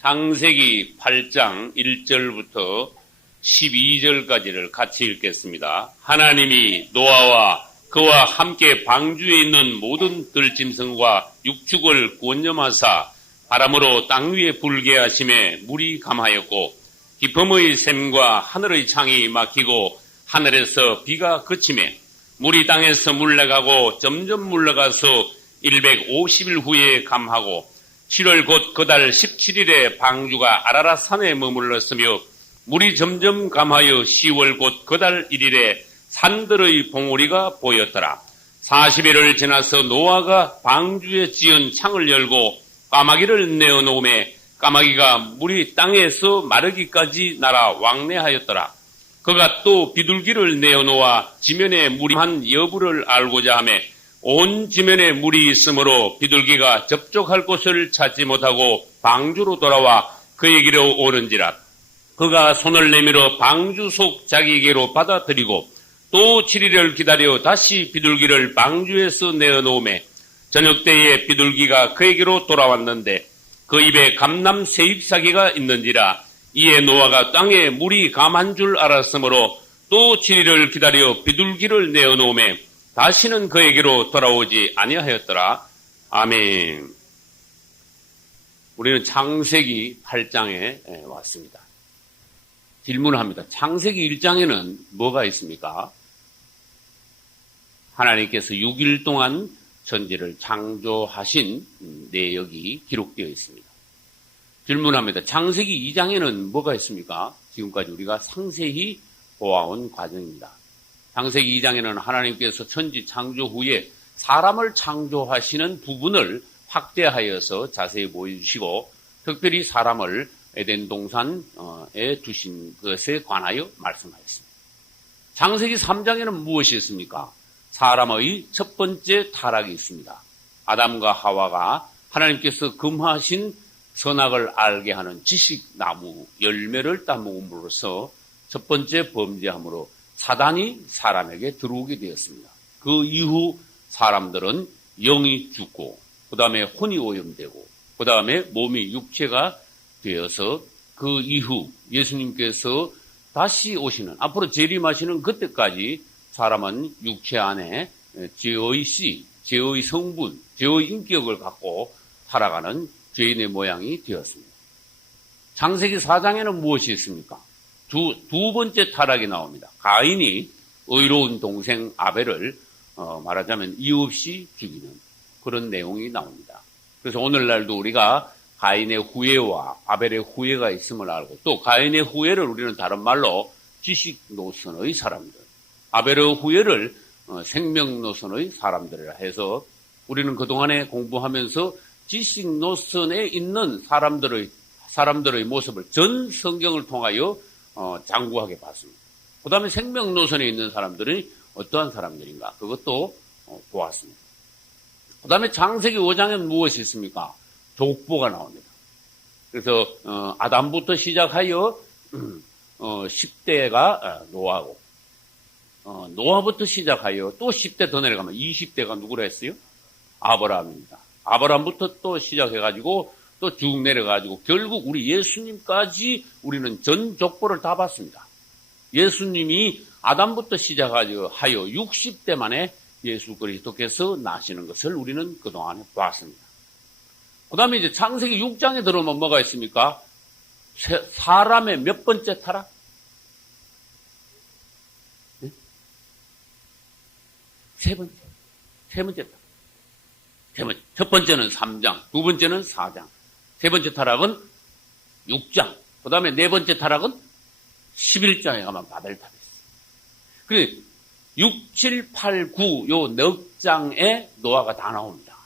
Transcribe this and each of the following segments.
창세기 8장 1절부터 12절까지를 같이 읽겠습니다. 하나님이 노아와 그와 함께 방주에 있는 모든 들짐승과 육축을 구원념하사 바람으로 땅 위에 불게 하심에 물이 감하였고 깊음의 샘과 하늘의 창이 막히고 하늘에서 비가 그치매 물이 땅에서 물러가고 점점 물러가서 150일 후에 감하고 7월 곧 그달 17일에 방주가 아라랏산에 머물렀으며 물이 점점 감하여 10월 곧 그달 1일에 산들의 봉우리가 보였더라. 40일을 지나서 노아가 방주에 지은 창을 열고 까마귀를 내어놓음에 까마귀가 물이 땅에서 마르기까지 날아 왕래하였더라. 그가 또 비둘기를 내어놓아 지면에 물이 한 여부를 알고자 하며 온 지면에 물이 있으므로 비둘기가 접촉할 곳을 찾지 못하고 방주로 돌아와 그에게로 오는지라. 그가 손을 내밀어 방주 속 자기에게로 받아들이고 또 7일을 기다려 다시 비둘기를 방주에서 내어놓음에 저녁 때에 비둘기가 그에게로 돌아왔는데 그 입에 감람 새잎사귀가 있는지라. 이에 노아가 땅에 물이 감한 줄 알았으므로 또 7일을 기다려 비둘기를 내어놓음에 다시는 그에게로 돌아오지 아니하였더라. 아멘. 우리는 창세기 8장에 왔습니다. 질문을 합니다. 창세기 1장에는 뭐가 있습니까? 하나님께서 6일 동안 천지를 창조하신 내역이 기록되어 있습니다. 질문합니다. 창세기 2장에는 뭐가 있습니까? 지금까지 우리가 상세히 보아온 과정입니다. 창세기 2장에는 하나님께서 천지 창조 후에 사람을 창조하시는 부분을 확대하여서 자세히 보여주시고 특별히 사람을 에덴 동산에 두신 것에 관하여 말씀하셨습니다. 창세기 3장에는 무엇이 있습니까? 사람의 첫 번째 타락이 있습니다. 아담과 하와가 하나님께서 금하신 선악을 알게 하는 지식나무 열매를 따먹음으로써 첫 번째 범죄함으로 사단이 사람에게 들어오게 되었습니다. 그 이후 사람들은 영이 죽고 그 다음에 혼이 오염되고 그 다음에 몸이 육체가 되어서 그 이후 예수님께서 다시 오시는 앞으로 재림하시는 그때까지 사람은 육체 안에 죄의 씨, 죄의 성분, 죄의 인격을 갖고 살아가는 죄인의 모양이 되었습니다. 창세기 4장에는 무엇이 있습니까? 두 번째 타락이 나옵니다. 가인이 의로운 동생 아벨을 말하자면 이유 없이 죽이는 그런 내용이 나옵니다. 그래서 오늘날도 우리가 가인의 후예와 아벨의 후예가 있음을 알고 또 가인의 후예를 우리는 다른 말로 지식노선의 사람들, 아벨의 후예를 생명노선의 사람들이라 해서 우리는 그동안에 공부하면서 지식노선에 있는 사람들의 모습을 전 성경을 통하여 장구하게 봤습니다. 그 다음에 생명노선에 있는 사람들이 어떠한 사람들인가 그것도 보았습니다. 그 다음에 창세기 5장에는 무엇이 있습니까? 족보가 나옵니다. 그래서 아담부터 시작하여 10대가 노아고 노아부터 시작하여 또 10대 더 내려가면 20대가 누구라 했어요? 아브라함입니다. 아브라함부터 또 시작해가지고 또 쭉 내려가지고 결국 우리 예수님까지 우리는 전 족보를 다 봤습니다. 예수님이 아담부터 시작하여 60대 만에 예수 그리스도께서 나시는 것을 우리는 그동안에 봤습니다. 그 다음에 이제 창세기 6장에 들어오면 뭐가 있습니까? 사람의 몇 번째 타락? 네? 세 번째 타락. 첫 번째는 3장, 두 번째는 4장, 세 번째 타락은 6장, 그 다음에 네 번째 타락은 11장에 가면 바벨탑이 있어요. 그래서 6, 7, 8, 9 요 넉 장에 노아가 다 나옵니다.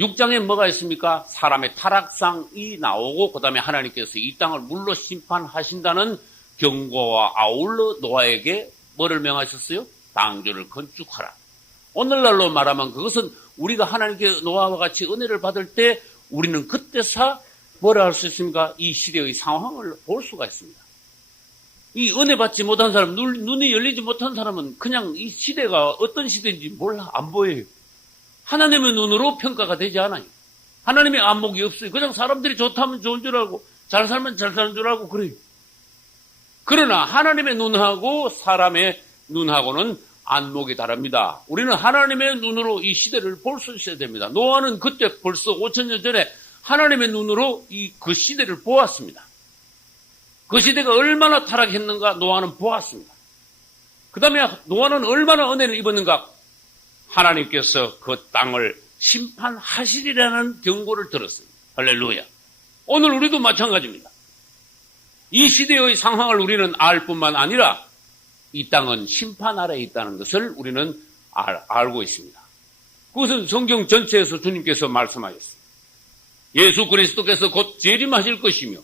6장에 뭐가 있습니까? 사람의 타락상이 나오고 그 다음에 하나님께서 이 땅을 물로 심판하신다는 경고와 아울러 노아에게 뭐를 명하셨어요? 방주를 건축하라. 오늘날로 말하면 그것은 우리가 하나님께 노아와 같이 은혜를 받을 때 우리는 그때서 뭐라 할 수 있습니까? 이 시대의 상황을 볼 수가 있습니다. 이 은혜 받지 못한 사람, 눈이 열리지 못한 사람은 그냥 이 시대가 어떤 시대인지 몰라, 안 보여요. 하나님의 눈으로 평가가 되지 않아요. 하나님의 안목이 없어요. 그냥 사람들이 좋다면 좋은 줄 알고 잘 살면 잘 사는 줄 알고 그래요. 그러나 하나님의 눈하고 사람의 눈하고는 안목이 다릅니다. 우리는 하나님의 눈으로 이 시대를 볼 수 있어야 됩니다. 노아는 그때 벌써 5,000년 전에 하나님의 눈으로 그 시대를 보았습니다. 그 시대가 얼마나 타락했는가 노아는 보았습니다. 그 다음에 노아는 얼마나 은혜를 입었는가, 하나님께서 그 땅을 심판하시리라는 경고를 들었습니다. 할렐루야. 오늘 우리도 마찬가지입니다. 이 시대의 상황을 우리는 알 뿐만 아니라 이 땅은 심판 아래에 있다는 것을 우리는 알고 있습니다. 그것은 성경 전체에서 주님께서 말씀하셨습니다. 예수 그리스도께서 곧 재림하실 것이며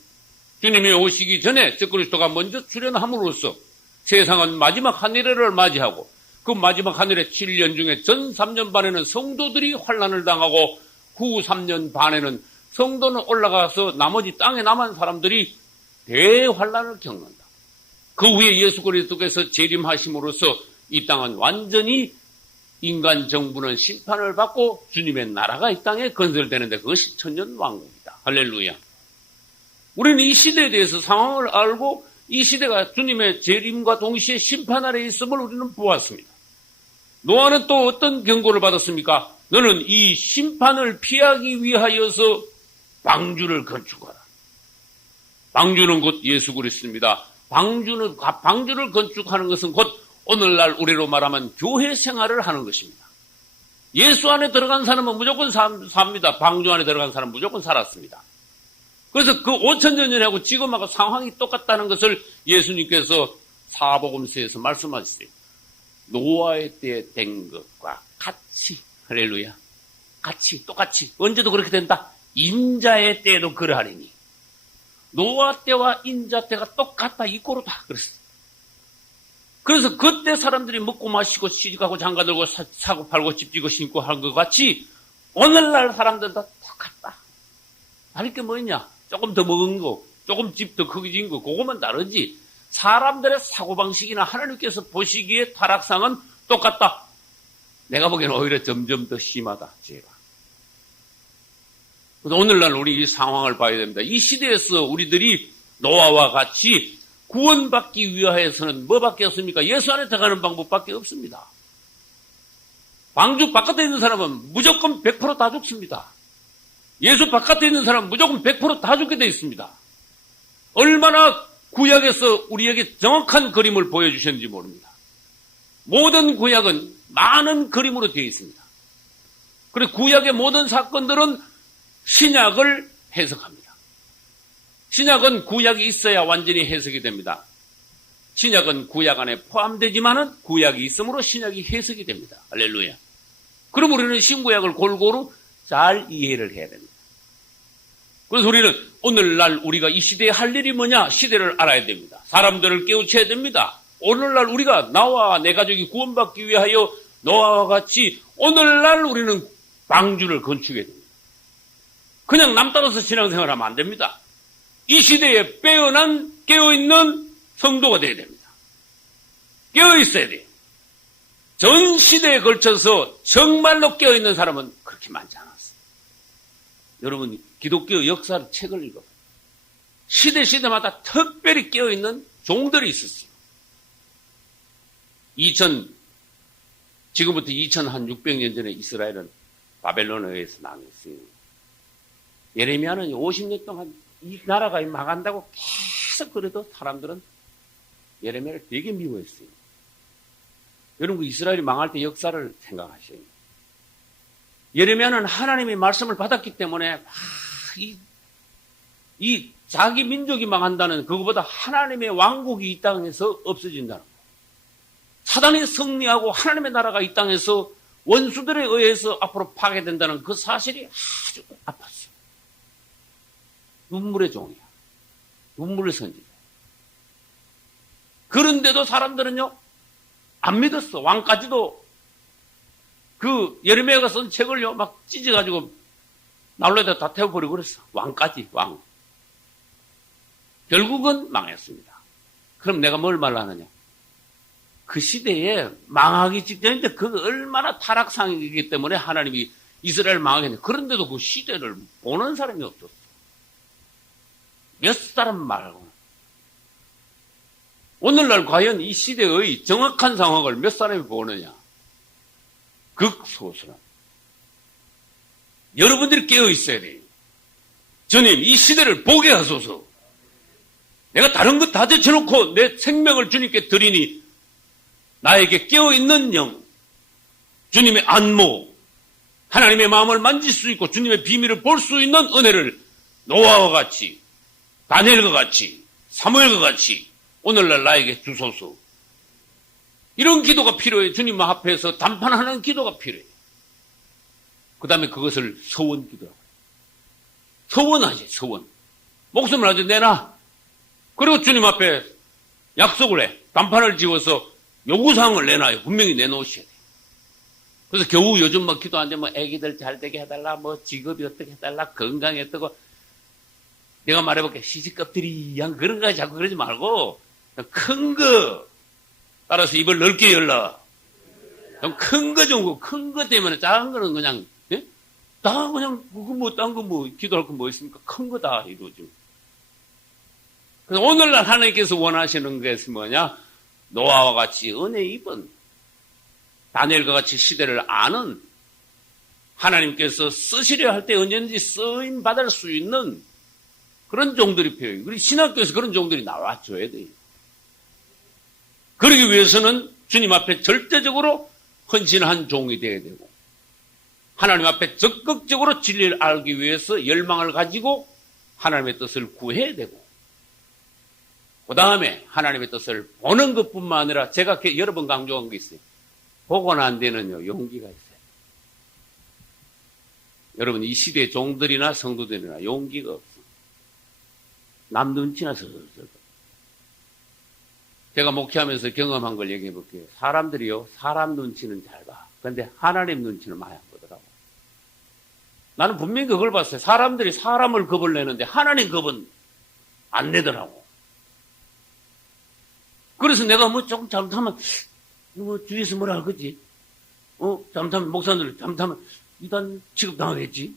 주님이 오시기 전에 적그리스도가 먼저 출현함으로써 세상은 마지막 하늘을 맞이하고 그 마지막 하늘의 7년 중에 전 3년 반에는 성도들이 환난을 당하고 후 3년 반에는 성도는 올라가서 나머지 땅에 남은 사람들이 대환난을 겪는다. 그 후에 예수 그리스도께서 재림하심으로써 이 땅은 완전히 인간 정부는 심판을 받고 주님의 나라가 이 땅에 건설되는데 그것이 천년왕국이다. 할렐루야. 우리는 이 시대에 대해서 상황을 알고 이 시대가 주님의 재림과 동시에 심판 아래에 있음을 우리는 보았습니다. 노아는 또 어떤 경고를 받았습니까? 너는 이 심판을 피하기 위하여서 방주를 건축하라. 방주는 곧 예수 그리스도입니다. 방주를 건축하는 것은 곧 오늘날 우리로 말하면 교회 생활을 하는 것입니다. 예수 안에 들어간 사람은 무조건 삽니다. 방주 안에 들어간 사람은 무조건 살았습니다. 그래서 그 5,000년 전하고 지금하고 상황이 똑같다는 것을 예수님께서 사복음서에서 말씀하셨어요. 노아의 때에 된 것과 같이, 할렐루야, 같이, 똑같이, 언제도 그렇게 된다. 인자의 때에도 그러하리니. 노아 때와 인자 때가 똑같다, 이꼬로다 그랬어요. 그래서 그때 사람들이 먹고 마시고 시집가고 장가들고 사고 팔고 집 지고 신고 하는 것 같이 오늘날 사람들도 똑같다. 다를 게 뭐냐? 조금 더 먹은 거, 조금 집 더 크게 지은 거, 그것만 다르지. 사람들의 사고방식이나 하나님께서 보시기에 타락상은 똑같다. 내가 보기에는 오히려 점점 더 심하다, 죄가. 그래서 오늘날 우리 이 상황을 봐야 됩니다. 이 시대에서 우리들이 노아와 같이 구원받기 위하여서는 뭐밖에 없습니까? 예수 안에 들어가는 방법밖에 없습니다. 방주 바깥에 있는 사람은 무조건 100% 다 죽습니다. 예수 바깥에 있는 사람은 무조건 100% 다 죽게 되어 있습니다. 얼마나 구약에서 우리에게 정확한 그림을 보여주셨는지 모릅니다. 모든 구약은 많은 그림으로 되어 있습니다. 그리고 구약의 모든 사건들은 신약을 해석합니다. 신약은 구약이 있어야 완전히 해석이 됩니다. 신약은 구약 안에 포함되지만은 구약이 있으므로 신약이 해석이 됩니다. 할렐루야. 그럼 우리는 신구약을 골고루 잘 이해를 해야 됩니다. 그래서 우리는 오늘날 우리가 이 시대에 할 일이 뭐냐? 시대를 알아야 됩니다. 사람들을 깨우쳐야 됩니다. 오늘날 우리가 나와 내 가족이 구원받기 위하여 노아와 같이 오늘날 우리는 방주를 건축해야 됩니다. 그냥 남 따라서 신앙생활하면 안 됩니다. 이 시대에 깨어있는 성도가 되어야 됩니다. 깨어있어야 돼요. 전 시대에 걸쳐서 정말로 깨어있는 사람은 그렇게 많지 않았어요. 여러분, 기독교 역사 책을 읽어봐요. 시대마다 특별히 깨어있는 종들이 있었어요. 지금부터 2600년 전에 이스라엘은 바벨론에 의해서 나뉘었어요. 예레미야는 50년 동안 이 나라가 망한다고 계속 그래도 사람들은 예레미야를 되게 미워했어요. 여러분, 이스라엘이 망할 때 역사를 생각하셔요. 예레미야는 하나님의 말씀을 받았기 때문에 이 자기 민족이 망한다는 그것보다 하나님의 왕국이 이 땅에서 없어진다는 거. 사단이 승리하고 하나님의 나라가 이 땅에서 원수들에 의해서 앞으로 파괴된다는 그 사실이 아주 아팠어요. 눈물의 종이야. 눈물의 선지자. 그런데도 사람들은요, 안 믿었어. 왕까지도 그 예레미야가 쓴 책을요, 막 찢어가지고 난로에다 다 태워버리고 그랬어. 왕까지, 왕. 결국은 망했습니다. 그럼 내가 뭘 말하느냐? 그 시대에 망하기 직전인데 그거 얼마나 타락상이기 때문에 하나님이 이스라엘 망하게 했는데 그런데도 그 시대를 보는 사람이 없었어. 몇 사람 말하고. 오늘날 과연 이 시대의 정확한 상황을 몇 사람이 보느냐? 극소수는. 여러분들이 깨어 있어야 돼요. 주님, 이 시대를 보게 하소서. 내가 다른 것 다 제쳐놓고 내 생명을 주님께 드리니 나에게 깨어있는 영, 주님의 안모, 하나님의 마음을 만질 수 있고 주님의 비밀을 볼 수 있는 은혜를 노아와 같이, 다니엘과 같이, 사무엘과 같이 오늘날 나에게 주소서. 이런 기도가 필요해. 주님 앞에서 단판하는 기도가 필요해. 그 다음에 그것을 서원 기도라고. 서원하지, 서원. 목숨을 아주 내놔. 그리고 주님 앞에 약속을 해. 단판을 지어서 요구사항을 내놔요. 분명히 내놓으셔야 돼. 그래서 겨우 요즘 뭐 기도하는데 뭐 애기들 잘 되게 해달라, 뭐 직업이 어떻게 해달라, 건강이 어떻고. 내가 말해볼게. 시집껍질이 양 그런 거 자꾸 그러지 말고 큰 거. 따라서 입을 넓게 열라. 좀 큰 거 좋은 거, 큰 거 때문에 작은 거는 그냥, 예? 다 그냥, 그거 뭐, 딴 거 뭐, 기도할 거 뭐 있습니까? 큰 거다, 이러죠. 그래서 오늘날 하나님께서 원하시는 것이 뭐냐? 노아와 같이 은혜 입은, 다니엘과 같이 시대를 아는, 하나님께서 쓰시려 할 때 언제든지 쓰임 받을 수 있는 그런 종들이 필요해요. 그리고 신학교에서 그런 종들이 나와줘야 돼요. 그러기 위해서는 주님 앞에 절대적으로 헌신한 종이 되어야 되고, 하나님 앞에 적극적으로 진리를 알기 위해서 열망을 가지고 하나님의 뜻을 구해야 되고, 그 다음에 하나님의 뜻을 보는 것뿐만 아니라 제가 여러 번 강조한 게 있어요. 보고 난 데는요, 용기가 있어요. 여러분, 이 시대의 종들이나 성도들이나 용기가 없어. 남 눈치나 서서. 제가 목회하면서 경험한 걸 얘기해 볼게요. 사람들이요, 사람 눈치는 잘 봐. 그런데 하나님 눈치는 많이 안 보더라고. 나는 분명히 그걸 봤어요. 사람들이 사람을 겁을 내는데 하나님 겁은 안 내더라고. 그래서 내가 뭐 조금 잘못하면, 뭐 주위에서 뭐라 할 거지? 잘못하면, 목사들 잘못하면 이단 취급당하겠지?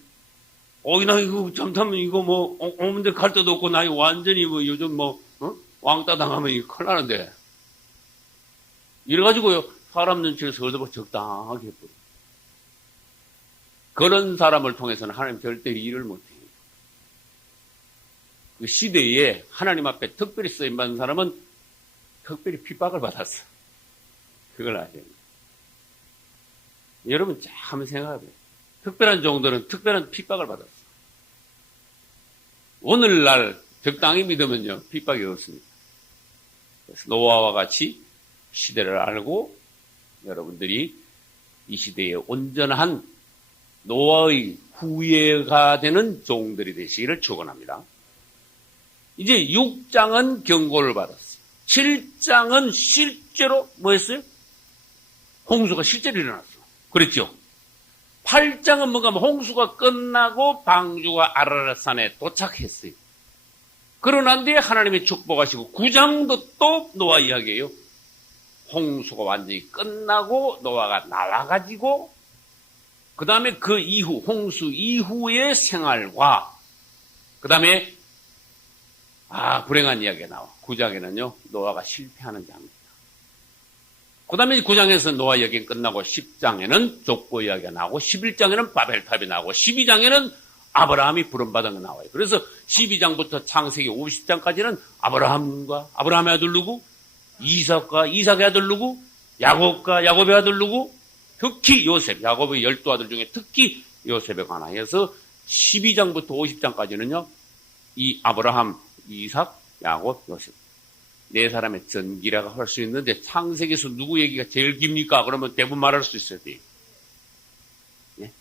나 이거 잘못하면 이거 뭐, 오는데 갈 데도 없고, 나 이거 완전히 뭐 요즘 뭐, 왕따 당하면 이거 큰일 나는데. 이래가지고요, 사람 눈치를 서서 적당하게 해버려. 그런 사람을 통해서는 하나님 절대 일을 못해요. 그 시대에 하나님 앞에 특별히 쓰임받은 사람은 특별히 핍박을 받았어. 그걸 아셔야 돼요. 여러분, 한번 생각해봐요. 특별한 종들은 특별한 핍박을 받았어. 오늘날 적당히 믿으면요, 핍박이 없습니다. 그래서 노아와 같이 시대를 알고 여러분들이 이 시대에 온전한 노아의 후예가 되는 종들이 되시기를 축원합니다. 이제 6장은 경고를 받았어요. 7장은 실제로 뭐 했어요? 홍수가 실제로 일어났어. 그랬죠? 8장은 뭔가 홍수가 끝나고 방주가 아라랏산에 도착했어요. 그러난 뒤에 하나님이 축복하시고 9장도 또 노아 이야기예요. 홍수가 완전히 끝나고 노아가 나와가지고 그 다음에 그 이후 홍수 이후의 생활과 그 다음에 불행한 이야기가 나와. 9장에는요 노아가 실패하는 장면. 그 다음에 9장에서 노아 이야기가 끝나고 10장에는 족보 이야기가 나오고 11장에는 바벨탑이 나오고 12장에는 아브라함이 부름받은 거 나와요. 그래서 12장부터 창세기 50장까지는 아브라함의 아들 누구? 이삭의 아들 누구? 야곱의 아들 누구? 특히 요셉, 야곱의 12아들 중에 특히 요셉에 관하여서 12장부터 50장까지는요 이 아브라함, 이삭, 야곱, 요셉 네 사람의 전기라고 할 수 있는데 창세기에서 누구 얘기가 제일 깁니까? 그러면 대부분 말할 수 있어야 돼요. 예?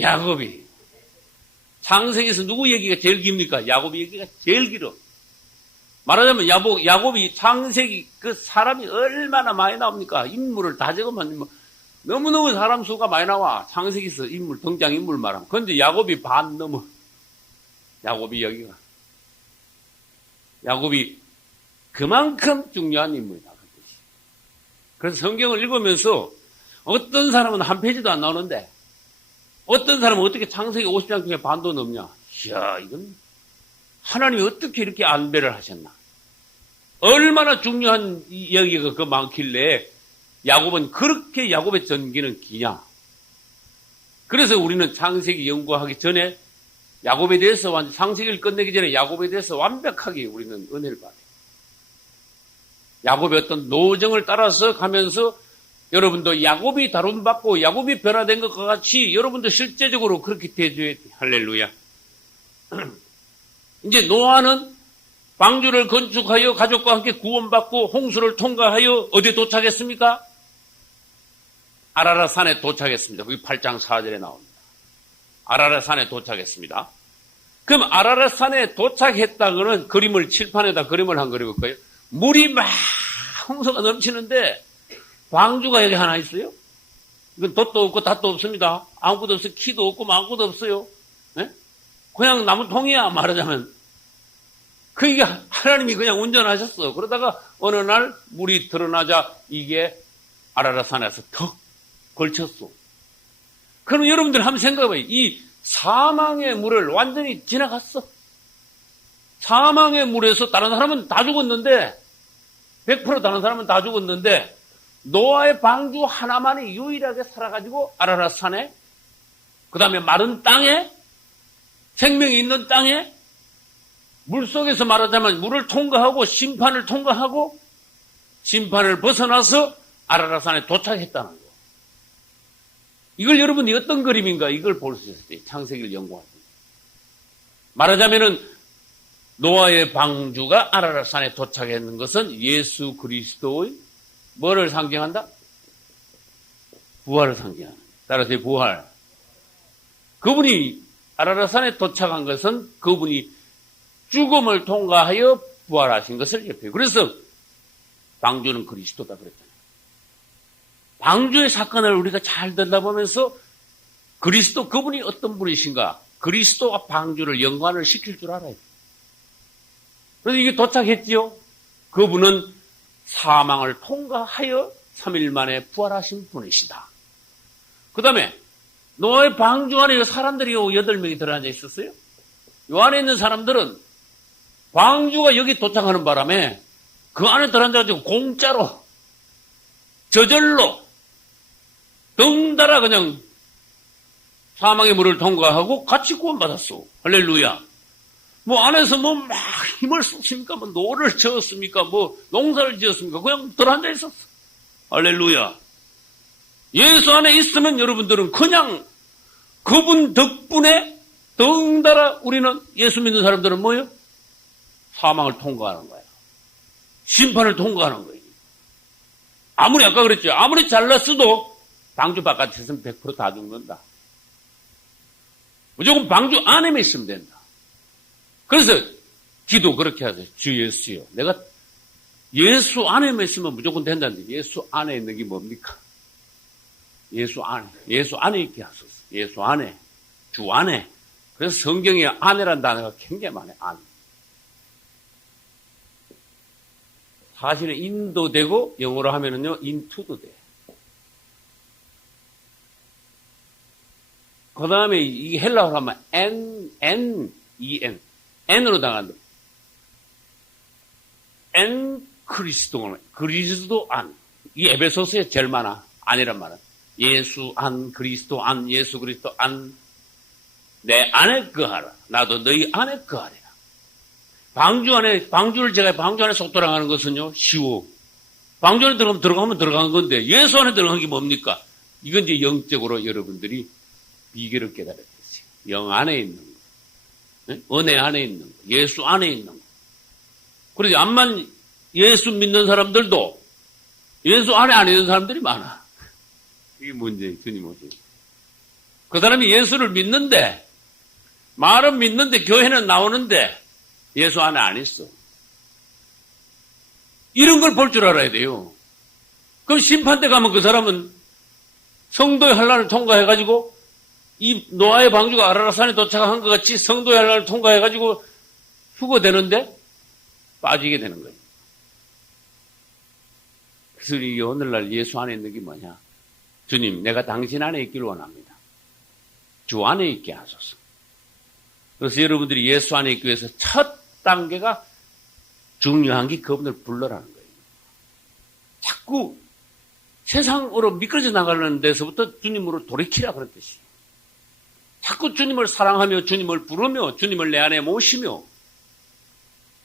야곱이. 창세기에서 누구 얘기가 제일 깁니까? 야곱이 얘기가 제일 길어. 말하자면 야곱이 창세기 그 사람이 얼마나 많이 나옵니까? 인물을 다 적으면 뭐 너무너무 사람 수가 많이 나와. 창세기에서 등장인물 말하면. 그런데 야곱이 반 넘어. 야곱이 그만큼 중요한 인물이다. 그래서 성경을 읽으면서 어떤 사람은 한 페이지도 안 나오는데 어떤 사람은 어떻게 창세기 50장 중에 반도 넘냐? 이야, 이건 하나님이 어떻게 이렇게 안배를 하셨나? 얼마나 중요한 이야기가 그 많길래 야곱은 그렇게 야곱의 전기는 기냐? 그래서 우리는 창세기 연구하기 전에 야곱에 대해서 창세기를 끝내기 전에 야곱에 대해서 완벽하게 우리는 은혜를 받아요. 야곱의 어떤 노정을 따라서 가면서 여러분도 야곱이 다룬받고 야곱이 변화된 것과 같이 여러분도 실제적으로 그렇게 돼줘야 돼. 할렐루야. 이제 노아는 방주를 건축하여 가족과 함께 구원받고 홍수를 통과하여 어디에 도착했습니까? 아라랏 산에 도착했습니다. 거기 8장 4절에 나옵니다. 아라랏 산에 도착했습니다. 그럼 아라랏 산에 도착했다고는 그림을 칠판에다 그림을 한 그려볼까요? 물이 막 홍수가 넘치는데 방주가 여기 하나 있어요? 이건 돛도 없고 닷도 없습니다. 아무것도 없어요. 키도 없고 아무것도 없어요. 네? 그냥 나무통이야 말하자면. 그게 하나님이 그냥 운전하셨어. 그러다가 어느 날 물이 드러나자 이게 아라랏 산에서 턱 걸쳤어. 그럼 여러분들 한번 생각해봐요. 이 사망의 물을 완전히 지나갔어. 사망의 물에서 다른 사람은 다 죽었는데 100% 다른 사람은 다 죽었는데 노아의 방주 하나만이 유일하게 살아가지고 아라랏 산에 그 다음에 마른 땅에 생명이 있는 땅에 물속에서 말하자면 물을 통과하고 심판을 통과하고 심판을 벗어나서 아라랏 산에 도착했다는 거. 이걸 여러분이 어떤 그림인가 이걸 볼 수 있어요. 창세기를 연구할 때. 말하자면은 노아의 방주가 아라랏 산에 도착했는 것은 예수 그리스도의 뭐를 상징한다? 부활을 상징하는. 따라서 부활. 그분이 아라랏 산에 도착한 것은 그분이 죽음을 통과하여 부활하신 것을 얘기해요. 그래서 방주는 그리스도다 그랬잖아요. 방주의 사건을 우리가 잘 들여다보면서 그리스도 그분이 어떤 분이신가? 그리스도와 방주를 연관을 시킬 줄 알아야 돼요. 그래서 이게 도착했지요. 그분은 사망을 통과하여 3일 만에 부활하신 분이시다. 그 다음에 노아의 방주 안에 사람들이 8명이 들어앉아 있었어요. 이 안에 있는 사람들은 방주가 여기 도착하는 바람에 그 안에 들어앉아가지고 공짜로 저절로 덩달아 그냥 사망의 물을 통과하고 같이 구원받았어. 할렐루야. 뭐 안에서 뭐 막 힘을 썼습니까? 뭐 노를 지었습니까? 뭐 농사를 지었습니까? 그냥 들어앉아 있었어. 할렐루야. 예수 안에 있으면 여러분들은 그냥 그분 덕분에 덩달아 우리는 예수 믿는 사람들은 뭐예요? 사망을 통과하는 거예요. 심판을 통과하는 거예요. 아무리 아까 그랬죠. 아무리 잘났어도 방주 바깥에서는 100% 다 죽는다. 무조건 방주 안에만 있으면 된다. 그래서 기도 그렇게 하세요. 주 예수요. 내가 예수 안에만 있으면 무조건 된다는데 예수 안에 있는 게 뭡니까? 예수 안에. 예수 안에 있게 하소서. 예수 안에. 주 안에. 그래서 성경에 안에란 단어가 굉장히 많아요. 안. 사실은 인도 되고 영어로 하면은요 인투도 돼. 그 다음에 이 헬라어로 하면 N-E-N N으로 당한다. N 그리스도 그리스도 안. 이 에베소서에 제일 많아. 안이란 말은 예수 안 그리스도 안 예수 그리스도 안 내 안에 거하라. 나도 너희 안에 거하리라. 방주 안에 방주를 제가 방주 안에 속 들어가는 것은요 쉬워. 방주 안에 들어가면 들어간 건데 예수 안에 들어간 게 뭡니까? 이건 이제 영적으로 여러분들이 비결을 깨달아야 되지. 영 안에 있는 거, 은혜 안에 있는 거, 예수 안에 있는 거. 그러지 암만 예수 믿는 사람들도 예수 안에 안 있는 사람들이 많아. 이게 문제예요. 주님 오시. 그 사람이 예수를 믿는데 말은 믿는데 교회는 나오는데 예수 안에 안 있어. 이런 걸 볼 줄 알아야 돼요. 그럼 심판대 가면 그 사람은 성도의 환난을 통과해가지고 이 노아의 방주가 아라랏산에 도착한 것 같이 성도의 환난을 통과해가지고 휴거되는데 빠지게 되는 거예요. 그래서 이 오늘날 예수 안에 있는 게 뭐냐? 주님, 내가 당신 안에 있기를 원합니다. 주 안에 있게 하소서. 그래서 여러분들이 예수 안에 있기 위해서 첫 단계가 중요한 게 그분을 불러라는 거예요. 자꾸 세상으로 미끄러져 나가는 데서부터 주님으로 돌이키라 그런 뜻이에요. 자꾸 주님을 사랑하며 주님을 부르며 주님을 내 안에 모시며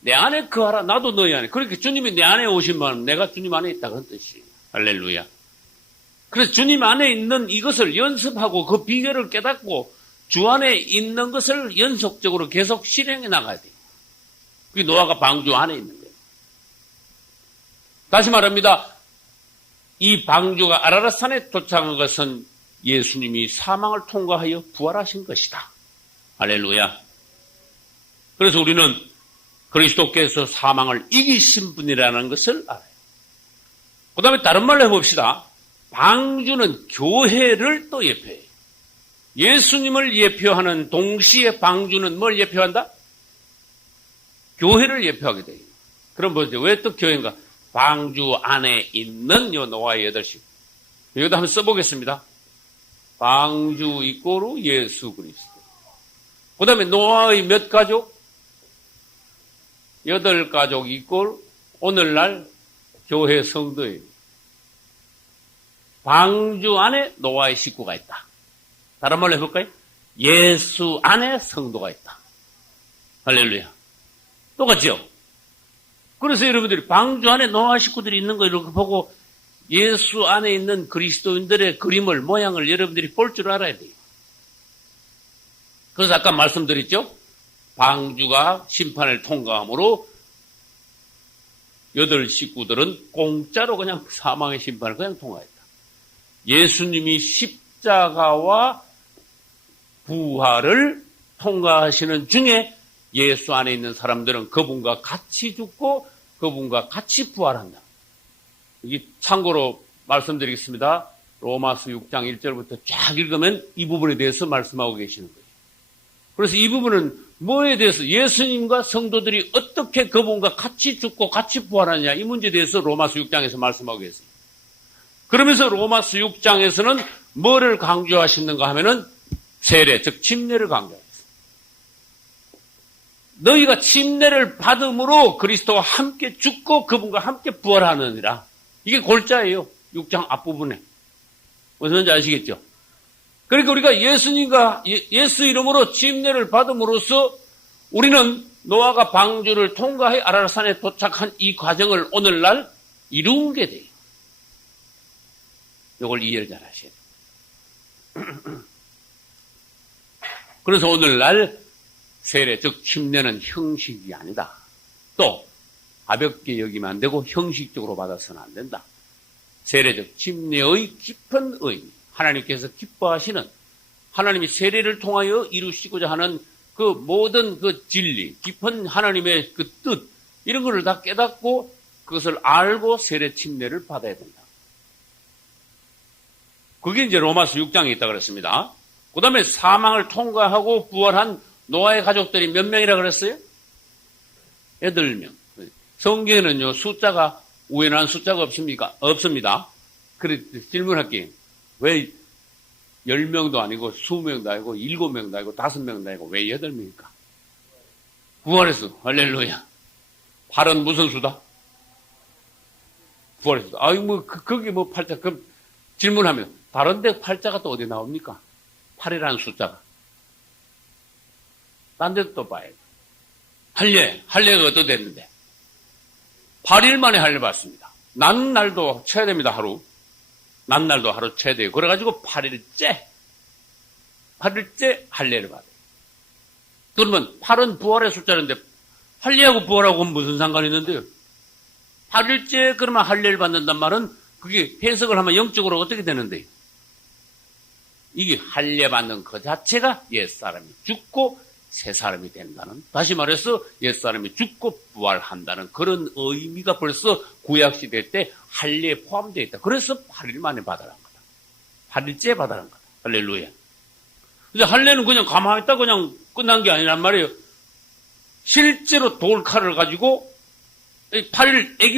내 안에 거하라. 나도 너희 안에. 그렇게 주님이 내 안에 오시면 내가 주님 안에 있다 그런 뜻이에요. 할렐루야. 그래서 주님 안에 있는 이것을 연습하고 그 비결을 깨닫고 주 안에 있는 것을 연속적으로 계속 실행해 나가야 돼요. 그게 노아가 방주 안에 있는 거예요. 다시 말합니다. 이 방주가 아라랏산에 도착한 것은 예수님이 사망을 통과하여 부활하신 것이다. 할렐루야. 그래서 우리는 그리스도께서 사망을 이기신 분이라는 것을 알아요. 그 다음에 다른 말로 해봅시다. 방주는 교회를 또 예표해요. 예수님을 예표하는 동시에 방주는 뭘 예표한다? 교회를 예표하게 돼요. 그럼 뭐죠? 왜 또 교회인가? 방주 안에 있는 요 노아의 8식. 여기다 한번 써보겠습니다. 방주 이꼬르 예수 그리스도. 그 다음에 노아의 몇 가족? 8가족 이꼬르 오늘날 교회 성도예요. 방주 안에 노아의 식구가 있다. 다른 말로 해볼까요? 예수 안에 성도가 있다. 할렐루야. 똑같죠? 그래서 여러분들이 방주 안에 노아 식구들이 있는 거 이렇게 보고 예수 안에 있는 그리스도인들의 그림을, 모양을 여러분들이 볼 줄 알아야 돼요. 그래서 아까 말씀드렸죠? 방주가 심판을 통과함으로 8 식구들은 공짜로 그냥 사망의 심판을 그냥 통과했다. 예수님이 십자가와 부활을 통과하시는 중에 예수 안에 있는 사람들은 그분과 같이 죽고 그분과 같이 부활한다. 이게 참고로 말씀드리겠습니다. 로마서 6장 1절부터 쫙 읽으면 이 부분에 대해서 말씀하고 계시는 거예요. 그래서 이 부분은 뭐에 대해서 예수님과 성도들이 어떻게 그분과 같이 죽고 같이 부활하느냐 이 문제에 대해서 로마서 6장에서 말씀하고 계세요. 그러면서 로마서 6장에서는 뭐를 강조하시는가 하면은 세례, 즉 침례를 강조합니다. 너희가 침례를 받음으로 그리스도와 함께 죽고 그분과 함께 부활하느니라. 이게 골자예요. 6장 앞부분에. 무슨 말인지 아시겠죠? 그러니까 우리가 예수님과 예수 이름으로 침례를 받음으로써 우리는 노아가 방주를 통과해 아라랏산에 도착한 이 과정을 오늘날 이루게 돼요. 이걸 이해를 잘 하셔야 돼요. 그래서 오늘날 세례, 즉 침례는 형식이 아니다. 또 가볍게 여기면 안 되고 형식적으로 받아서는 안 된다. 세례, 즉 침례의 깊은 의미, 하나님께서 기뻐하시는 하나님이 세례를 통하여 이루시고자 하는 그 모든 그 진리, 깊은 하나님의 그 뜻 이런 것을 다 깨닫고 그것을 알고 세례 침례를 받아야 된다. 그게 이제 로마서 6장에 있다 그랬습니다. 그 다음에 사망을 통과하고 부활한 노아의 가족들이 몇 명이라 그랬어요? 8명. 성경에는요, 숫자가, 우연한 숫자가 없습니까? 없습니다. 그래, 질문할게요. 왜 10명도 아니고 20명도 아니고 7명도 아니고 5명도 아니고 왜 8명입니까? 부활했어. 할렐루야. 8은 무슨 수다? 부활했어. 아유, 거기 팔자. 그럼 질문하면, 다른데 팔자가 또 어디 나옵니까? 8이라는 숫자가. 딴 데도 또 봐야 돼. 할례가 어떻게 됐는데? 8일 만에 할례 받습니다. 난날도 쳐야 됩니다, 하루. 난날도 하루 쳐야 돼요. 그래가지고 8일째 할례를 받아요. 그러면 8은 부활의 숫자인데, 할례하고 부활하고 무슨 상관이 있는데요? 8일째 그러면 할례를 받는단 말은 그게 해석을 하면 영적으로 어떻게 되는데요? 이게 할례 받는 그 자체가 옛사람이 죽고 새 사람이 된다는, 다시 말해서 옛사람이 죽고 부활한다는 그런 의미가 벌써 구약시대 때 할례에 포함되어 있다. 그래서 8일 만에 받아란 거다. 8일째 받아란 거다. 할렐루야. 근데 할례는 그냥 가만히 있다 그냥 끝난 게 아니란 말이에요. 실제로 돌칼을 가지고 애기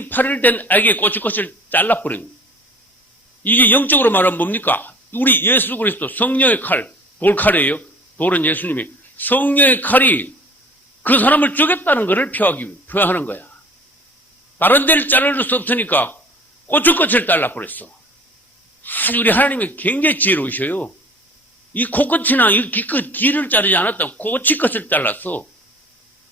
8일 된 애기의 꼬치꼬치를 잘라버린 거예요. 이게 영적으로 말하면 뭡니까? 우리 예수 그리스도 성령의 칼, 돌칼이에요. 돌은 예수님이 성령의 칼이 그 사람을 죽였다는 것을 표현하는 거야. 다른 데를 자를 수 없으니까 꼬치끝을 잘라버렸어. 아주 우리 하나님이 굉장히 지혜로우셔요. 이 코끝이나 이 귀를 자르지 않았다고 꼬치끝을 잘랐어.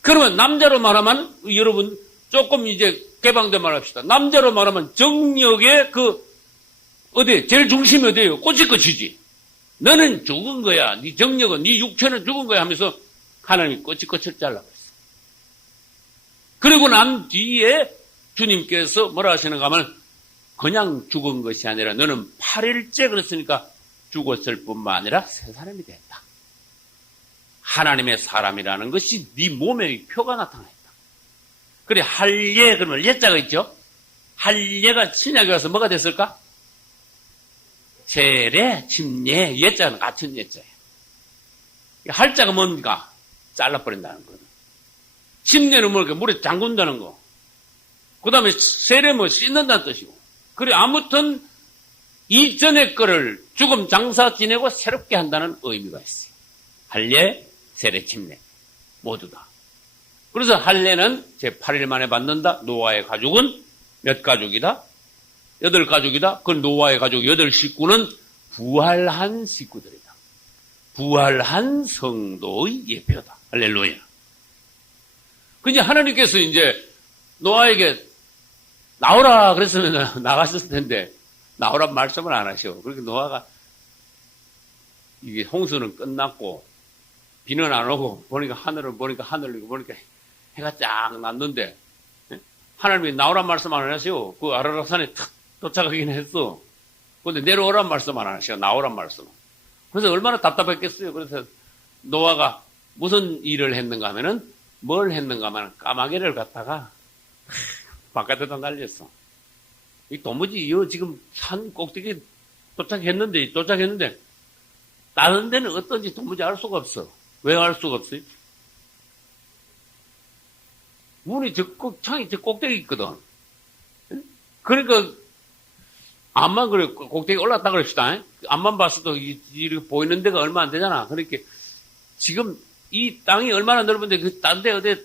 그러면 남자로 말하면 여러분 조금 이제 개방된 말 합시다. 남자로 말하면 정력의 어디 제일 중심이 어디예요? 꼬치끝이지. 너는 죽은 거야. 네 정력은 네 육체는 죽은 거야 하면서 하나님이 꼬치끝을 잘라버렸어. 그리고 난 뒤에 주님께서 뭐라 하시는가 하면 그냥 죽은 것이 아니라 너는 8일째 그랬으니까 죽었을 뿐만 아니라 새 사람이 됐다. 하나님의 사람이라는 것이 네 몸의 표가 나타났다. 그래 할례 그러면 예자가 있죠. 할례가 신약에 와서 뭐가 됐을까? 세례, 침례, 예자는 같은 예자예요. 할자가 뭡니까? 잘라버린다는 거예요. 침례는 뭐니까 물에 잠근다는 거. 그 다음에 세례 뭐 씻는다는 뜻이고. 그래 아무튼 이전의 거를 죽음 장사 지내고 새롭게 한다는 의미가 있어요. 할례, 세례, 침례 모두 다. 그래서 할례는 제 8일 만에 받는다. 노아의 가족은 몇 가족이다? 8가족이다. 그 노아의 가족 8식구는 부활한 식구들이다. 부활한 성도의 예표다. 할렐루야. 근데 하나님께서 이제 노아에게 나오라 그랬으면 나갔을 텐데 나오란 말씀을 안 하셔. 그렇게 노아가 이게 홍수는 끝났고 비는 안 오고 보니까 하늘을 보니까 해가 쫙 났는데 하나님이 나오란 말씀 안 하셔. 그 아라락산에 탁 도착하긴 했어. 근데 내려오란 말씀 안 하셔. 나오란 말씀. 그래서 얼마나 답답했겠어요. 그래서 노아가 무슨 일을 했는가 하면은 뭘 했는가 하면 까마귀를 갖다가 바깥에다 날렸어. 이 도무지 지금 산 꼭대기 도착했는데 다른 데는 어떤지 도무지 알 수가 없어. 왜 알 수가 없어요? 문이 창이 저 꼭대기 있거든. 그러니까 앞만 그래 꼭대기 올랐다 그럽시다. 앞만 봤어도 이렇게 보이는 데가 얼마 안 되잖아. 그러니까 지금 이 땅이 얼마나 넓은데 그 딴 데 어디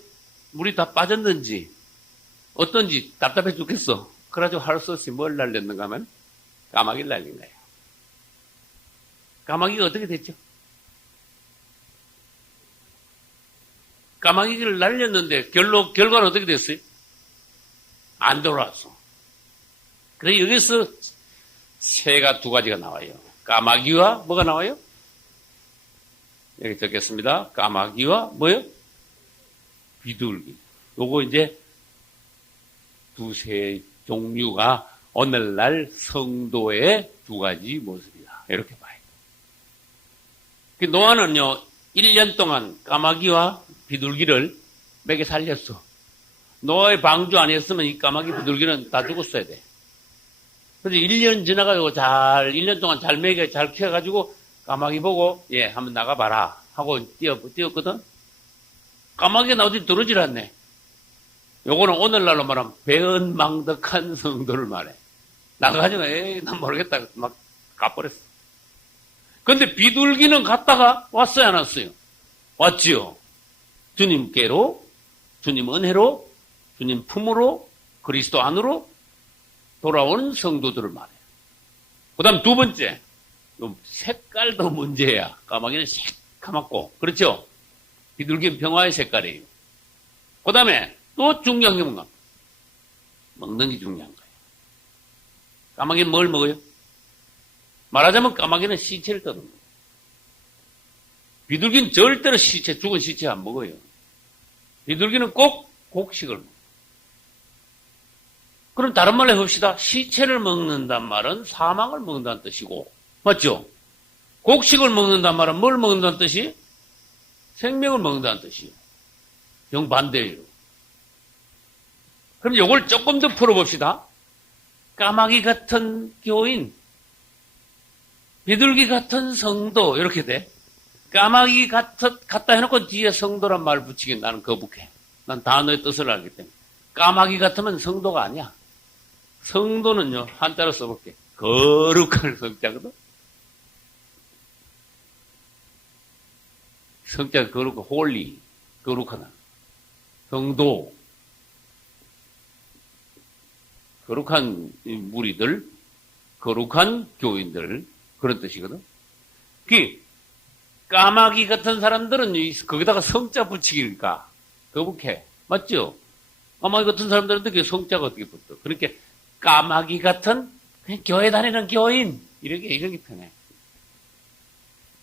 물이 다 빠졌는지 어떤지 답답해 죽겠어. 그래가지고 할 수 없이 뭘 날렸는가 하면 까마귀를 날린 거예요. 까마귀가 어떻게 됐죠? 까마귀를 날렸는데 결과는 어떻게 됐어요? 안 돌아왔어. 그래서 여기서 새가 2가지가 나와요. 까마귀와 뭐가 나와요? 여기 적겠습니다. 까마귀와 뭐요? 비둘기. 요거 이제 두세 종류가 오늘날 성도의 2가지 모습이다. 이렇게 봐요. 노아는요, 1년 동안 까마귀와 비둘기를 먹여 살렸어. 노아의 방주 아니었으면 이 까마귀 비둘기는 다 죽었어야 돼. 그래서 1년 지나가지고 1년 동안 잘 키워가지고 까마귀 보고, 한번 나가봐라. 하고 뛰었거든? 까마귀가 나오더니 들어오질 않네. 요거는 오늘날로 말하면 배은망덕한 성도를 말해. 나가가지고, 난 모르겠다. 막 가버렸어. 근데 비둘기는 갔다가 왔어요, 안 왔어요? 왔지요. 주님께로, 주님 은혜로, 주님 품으로, 그리스도 안으로 돌아오는 성도들을 말해요. 그 다음 2번째, 색깔도 문제야. 까마귀는 새카맣고, 그렇죠? 비둘기는 평화의 색깔이에요. 그 다음에 또 중요한 게 뭔가? 먹는 게 중요한 거예요. 까마귀는 뭘 먹어요? 말하자면 까마귀는 시체를 떠는 거예요. 비둘기는 절대로 죽은 시체 안 먹어요. 비둘기는 꼭 곡식을 먹어요. 그럼 다른 말로 해봅시다. 시체를 먹는단 말은 사망을 먹는다는 뜻이고, 맞죠? 곡식을 먹는단 말은 뭘 먹는다는 뜻이? 생명을 먹는다는 뜻이에요. 정반대예요. 그럼 이걸 조금 더 풀어봅시다. 까마귀 같은 교인, 비둘기 같은 성도, 이렇게 돼. 까마귀 같다 해놓고 뒤에 성도란 말을 붙이긴 나는 거북해. 난 단어의 뜻을 알기 때문에. 까마귀 같으면 성도가 아니야. 성도는요, 한자로 써볼게. 거룩한 성자거든? 성자가 거룩한, 홀리, 거룩하다. 성도, 거룩한 무리들, 거룩한 교인들, 그런 뜻이거든. 그 까마귀 같은 사람들은 거기다가 성자 붙이기니까 거북해. 맞죠? 까마귀 같은 사람들한테 그 성자가 어떻게 붙어? 그러니까 까마귀 같은 그냥 교회 다니는 교인 이렇게 편해.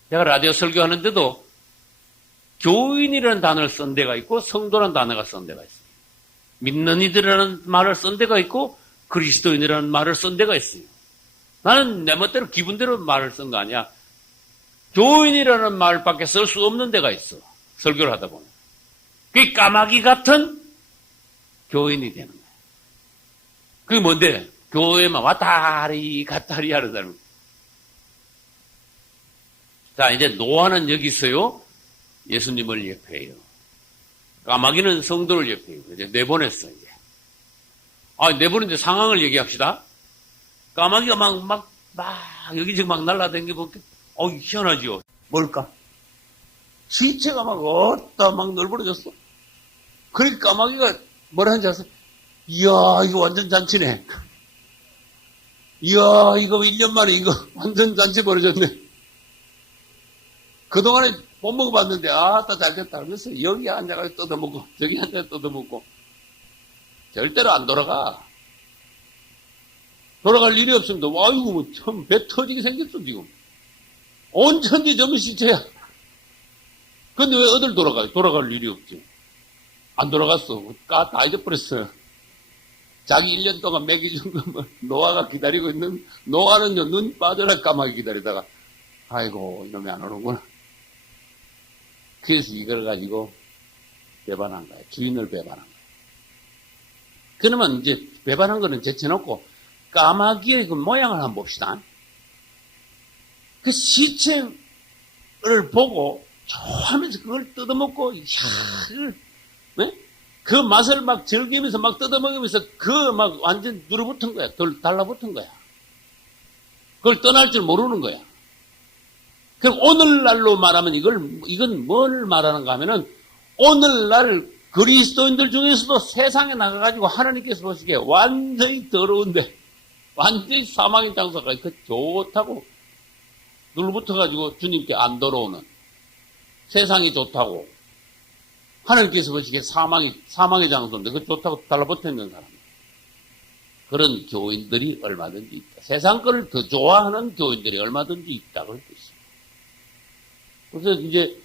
제가 라디오 설교하는데도 교인이라는 단어를 쓴 데가 있고 성도라는 단어가 쓴 데가 있어요. 믿는 이들이라는 말을 쓴 데가 있고 그리스도인이라는 말을 쓴 데가 있어요. 나는 내 멋대로 기분대로 말을 쓴 거 아니야. 교인이라는 말밖에 쓸 수 없는 데가 있어. 설교를 하다 보면. 그게 까마귀 같은 교인이 되는 거야. 그게 뭔데? 교회만 왔다리 갔다리 하는 사람. 자, 이제 노아는 여기 있어요. 예수님을 예표해요. 까마귀는 성도를 예표해요. 이제 내보냈어, 이제. 내보냈는데 상황을 얘기합시다. 까마귀가 막 여기저기 막 날라다니고, 희한하죠? 뭘까? 시체가 막 널브러졌어. 그러니까 까마귀가 뭐라 하는지 아세요? 이야, 이거 완전 잔치네. 이야, 이거 1년 만에 이거 완전 잔치 벌어졌네. 그동안에 못 먹어봤는데, 잘 됐다. 그래서 여기 앉아가지고 뜯어먹고, 저기 앉아서 뜯어먹고. 절대로 안 돌아가. 돌아갈 일이 없습니다. 아이고, 참, 배 터지게 생겼어, 지금. 온 천지 전부 시체야. 근데 왜 어딜 돌아가? 돌아갈 일이 없지. 안 돌아갔어. 다 잊어버렸어요. 자기 1년 동안 먹이준 거, 노아가 기다리고 있는, 노아는요, 눈 빠져라 까마귀 기다리다가, 아이고, 이놈이 안 오는구나. 그래서 이걸 가지고 배반한 거야. 주인을 배반한 거야. 그러면 이제 배반한 거는 제쳐놓고 까마귀의 그 모양을 한번 봅시다. 그 시체를 보고 좋아하면서 그걸 뜯어먹고, 네? 그 맛을 막 즐기면서 막 뜯어먹으면서 그 막 완전 누르붙은 거야. 달라붙은 거야. 그걸 떠날 줄 모르는 거야. 그럼 오늘날로 말하면 이건 뭘 말하는가 하면은 오늘날 그리스도인들 중에서도 세상에 나가가지고 하나님께서 보시기에 완전히 더러운데 완전히 사망의 장소가 그 좋다고 눌러붙어가지고 주님께 안 돌아오는 세상이 좋다고 하나님께서 보시기에 사망의 장소인데 그 좋다고 달라붙어 있는 사람. 그런 교인들이 얼마든지 있다. 세상 거를 더 좋아하는 교인들이 얼마든지 있다. 그럴 뜻입니다. 그래서 이제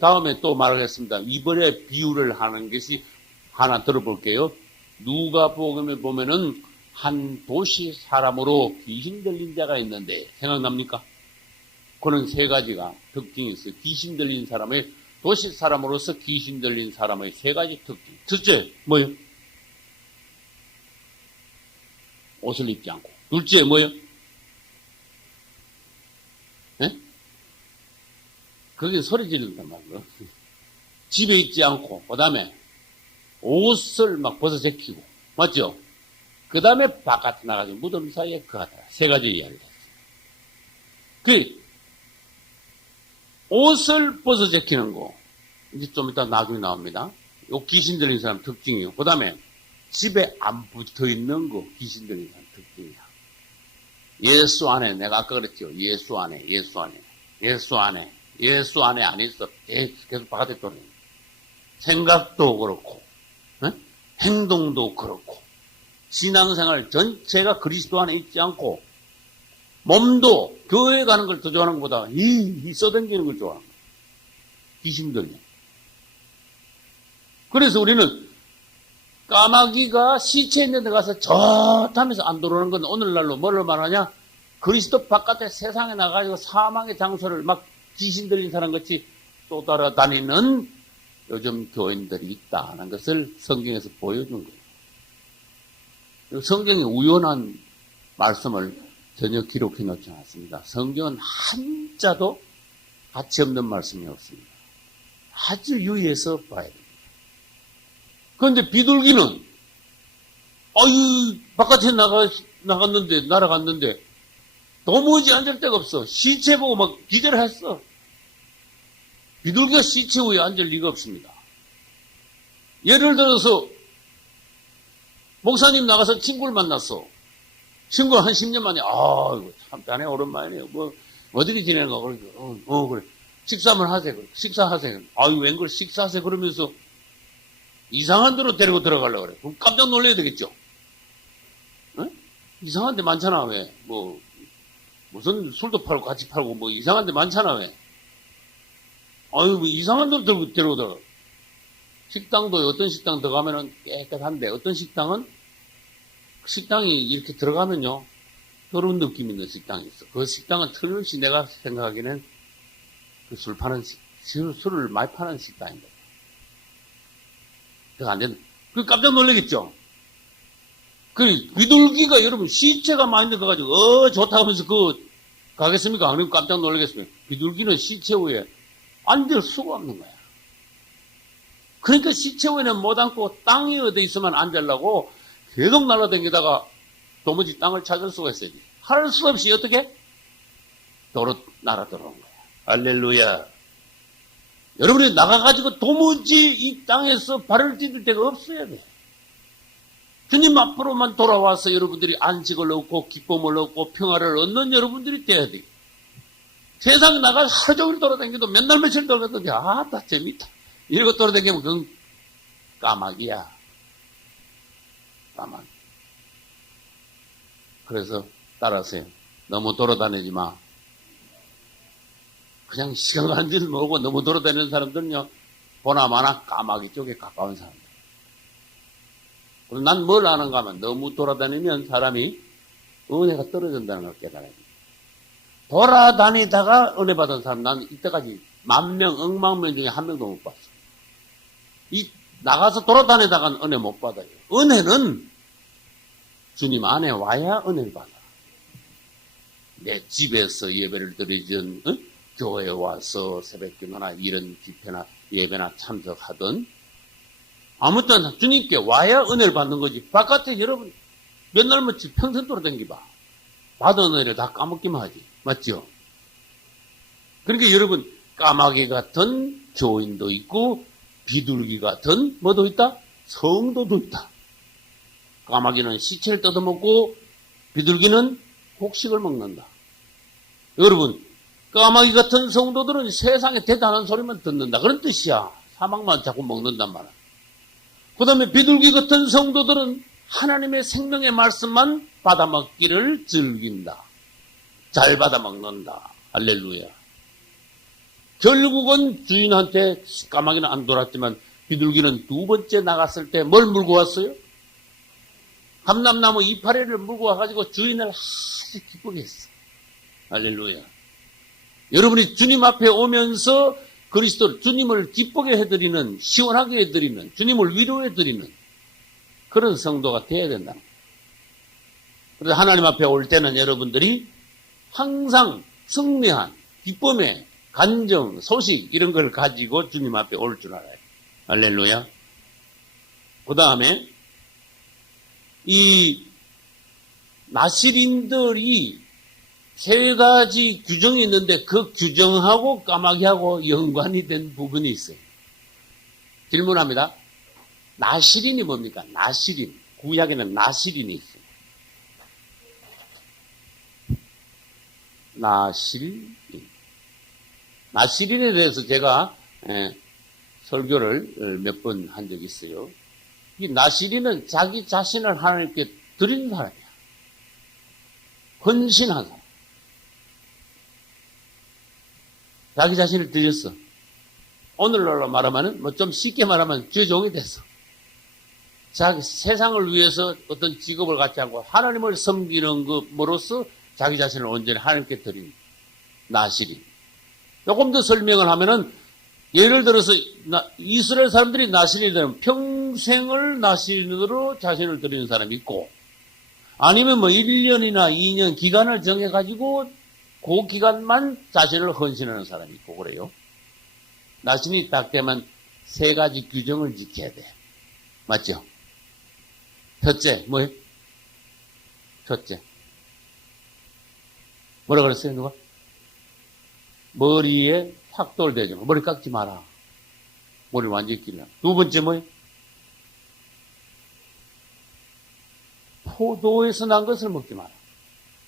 다음에 또 말하겠습니다. 이번에 비유를 하는 것이 하나 들어볼게요. 누가복음에 보면은 한 도시 사람으로 귀신 들린 자가 있는데 생각납니까? 그런 세 가지가 특징이 있어요. 귀신 들린 사람의 도시 사람으로서 귀신 들린 사람의 세 가지 특징. 첫째 뭐예요? 옷을 입지 않고. 둘째 뭐예요? 네? 그게 소리 지른단 말이에요. 집에 있지 않고, 그 다음에 옷을 막 벗어 제끼고, 맞죠? 그 다음에 바깥에 나가서 무덤 사이에 그하더라. 세 가지 이야기를 했어요. 그, 옷을 벗어 제끼는 거, 이제 좀 이따 나중에 나옵니다. 요 귀신 들린 사람 특징이요. 그 다음에 집에 안 붙어 있는 거, 귀신 들린 사람 특징이야. 예수 안에, 내가 아까 그랬죠. 예수 안에 안 있어. 계속 바깥에 떠는 생각도 그렇고, 행동도 그렇고, 신앙생활 전체가 그리스도 안에 있지 않고, 몸도 교회 가는 걸 더 좋아하는 것보다 써던지는 걸 좋아하는 거야. 귀신 들려. 그래서 우리는 까마귀가 시체 있는 데 가서 좋다면서 안 들어오는 건 오늘날로 뭐를 말하냐? 그리스도 바깥에 세상에 나가지고 사망의 장소를 막 귀신 들린 사람 같이 또 따라다니는 요즘 교인들이 있다는 것을 성경에서 보여준 거예요. 성경이 우연한 말씀을 전혀 기록해 놓지 않았습니다. 성경은 한자도 가치 없는 말씀이 없습니다. 아주 유의해서 봐야 됩니다. 그런데 비둘기는 바깥에 날아갔는데 도무지 앉을 데가 없어. 시체 보고 막 기절했어. 비둘기가 시체 위에 앉을 리가 없습니다. 예를 들어서 목사님 나가서 친구를 만났어. 친구를 한 10년 만에 이거 참 자네 오랜만이네요. 뭐 어떻게 지내는가 그래. 그래. 식사 한번 하세요. 그래. 식사하세요. 웬걸 식사하세요 그러면서 이상한 데로 데리고 들어가려고 그래. 그럼 깜짝 놀라야 되겠죠. 어? 이상한 데 많잖아. 왜? 무슨 술도 팔고 같이 팔고 뭐 이상한 데 많잖아. 왜? 뭐 이상한 데로 데리고 들어가. 식당도 어떤 식당 들어가면은 깨끗한데 어떤 식당은 식당이 이렇게 들어가면요 더러운 느낌 있는 식당이 있어. 그 식당은 틀림없이 내가 생각하기에는 그 술 파는 술을 많이 파는 식당입니다. 그거 안 된다. 그 깜짝 놀라겠죠. 그 비둘기가 여러분 시체가 많이 들어가지고 좋다 하면서 가겠습니까? 아니면 깜짝 놀라겠습니까? 비둘기는 시체 위에 앉을 수가 없는 거야. 그러니까 시체 위에는 못 앉고 땅이 어디 있으면 앉으려고 계속 날아다니다가 도무지 땅을 찾을 수가 있어야지. 할 수 없이 어떻게? 도로 날아 들어온 거야. 할렐루야. 여러분이 나가가지고 도무지 이 땅에서 발을 디딜 데가 없어야 돼. 주님 앞으로만 돌아와서 여러분들이 안식을 얻고 기쁨을 얻고 평화를 얻는 여러분들이 돼야 돼. 세상에 나가 하루 종일 돌아다니도 몇 날 며칠 돌아다니는데 다 재밌다. 이러고 돌아다니면 그건 까마귀야. 까마귀. 그래서 따라하세요. 너무 돌아다니지 마. 그냥 시간 가는 줄 모르고 너무 돌아다니는 사람들은요, 보나마나 까마귀 쪽에 가까운 사람들. 그럼 난 뭘 아는가 하면 너무 돌아다니면 사람이 은혜가 떨어진다는 걸 깨달아야 돼. 돌아다니다가 은혜 받은 사람 난 이때까지 10,000명, 10,000명 중에 한 명도 못 봤어. 나가서 돌아다니다가는 은혜 못 받아요. 은혜는 주님 안에 와야 은혜를 받아. 내 집에서 예배를 드리든, 교회에 와서 새벽기도나 이런 집회나 예배나 참석하든, 아무튼 주님께 와야 은혜를 받는 거지. 바깥에 여러분 몇 날 며칠 평생 돌아다니봐. 받은 은혜를 다 까먹기만 하지. 맞죠? 그러니까 여러분 까마귀 같은 교인도 있고 비둘기 같은 뭐도 있다? 성도도 있다. 까마귀는 시체를 뜯어먹고 비둘기는 곡식을 먹는다. 여러분 까마귀 같은 성도들은 세상에 대단한 소리만 듣는다. 그런 뜻이야. 사막만 자꾸 먹는단 말이야. 그 다음에 비둘기 같은 성도들은 하나님의 생명의 말씀만 받아먹기를 즐긴다. 잘 받아먹는다. 할렐루야. 결국은 주인한테 까마귀는 안 돌았지만 비둘기는 두 번째 나갔을 때 뭘 물고 왔어요? 감람나무 이파리를 물고 와가지고 주인을 아주 기쁘게 했어. 할렐루야. 여러분이 주님 앞에 오면서 그리스도 주님을 기쁘게 해드리는, 시원하게 해드리는, 주님을 위로해드리는 그런 성도가 되어야 된다. 그래서 하나님 앞에 올 때는 여러분들이 항상 승리한 기쁨의 간정, 소식 이런 걸 가지고 주님 앞에 올 줄 알아요. 할렐루야. 그 다음에 이 나실인들이 세 가지 규정이 있는데 그 규정하고 까마귀하고 연관이 된 부분이 있어요. 질문합니다. 나실인이 뭡니까? 나실인. 구약에는 나실인이 있어요. 나실인. 나실인에 대해서 제가 설교를 몇 번 한 적이 있어요. 이 나실인은 자기 자신을 하나님께 드리는 사람이야. 헌신한 사람. 자기 자신을 드렸어. 오늘날로 말하면은, 좀 쉽게 말하면 죄종이 됐어. 자기 세상을 위해서 어떤 직업을 갖지 않고 하나님을 섬기는 것으로서 자기 자신을 온전히 하나님께 드린 나실인. 조금 더 설명을 하면은, 예를 들어서, 이스라엘 사람들이 나실인이 되면 평생을 나실인으로 자신을 드리는 사람이 있고, 아니면 1년이나 2년 기간을 정해가지고 그 기간만 자신을 헌신하는 사람이 있고 그래요. 나신이 딱 되면 세 가지 규정을 지켜야 돼. 맞죠? 첫째, 뭐예요? 첫째. 뭐라 그랬어요, 누가? 머리에 확 돌대죠. 머리 깎지 마라. 머리를 완전히 길라. 두 번째 뭐예요? 포도에서 난 것을 먹지 마라.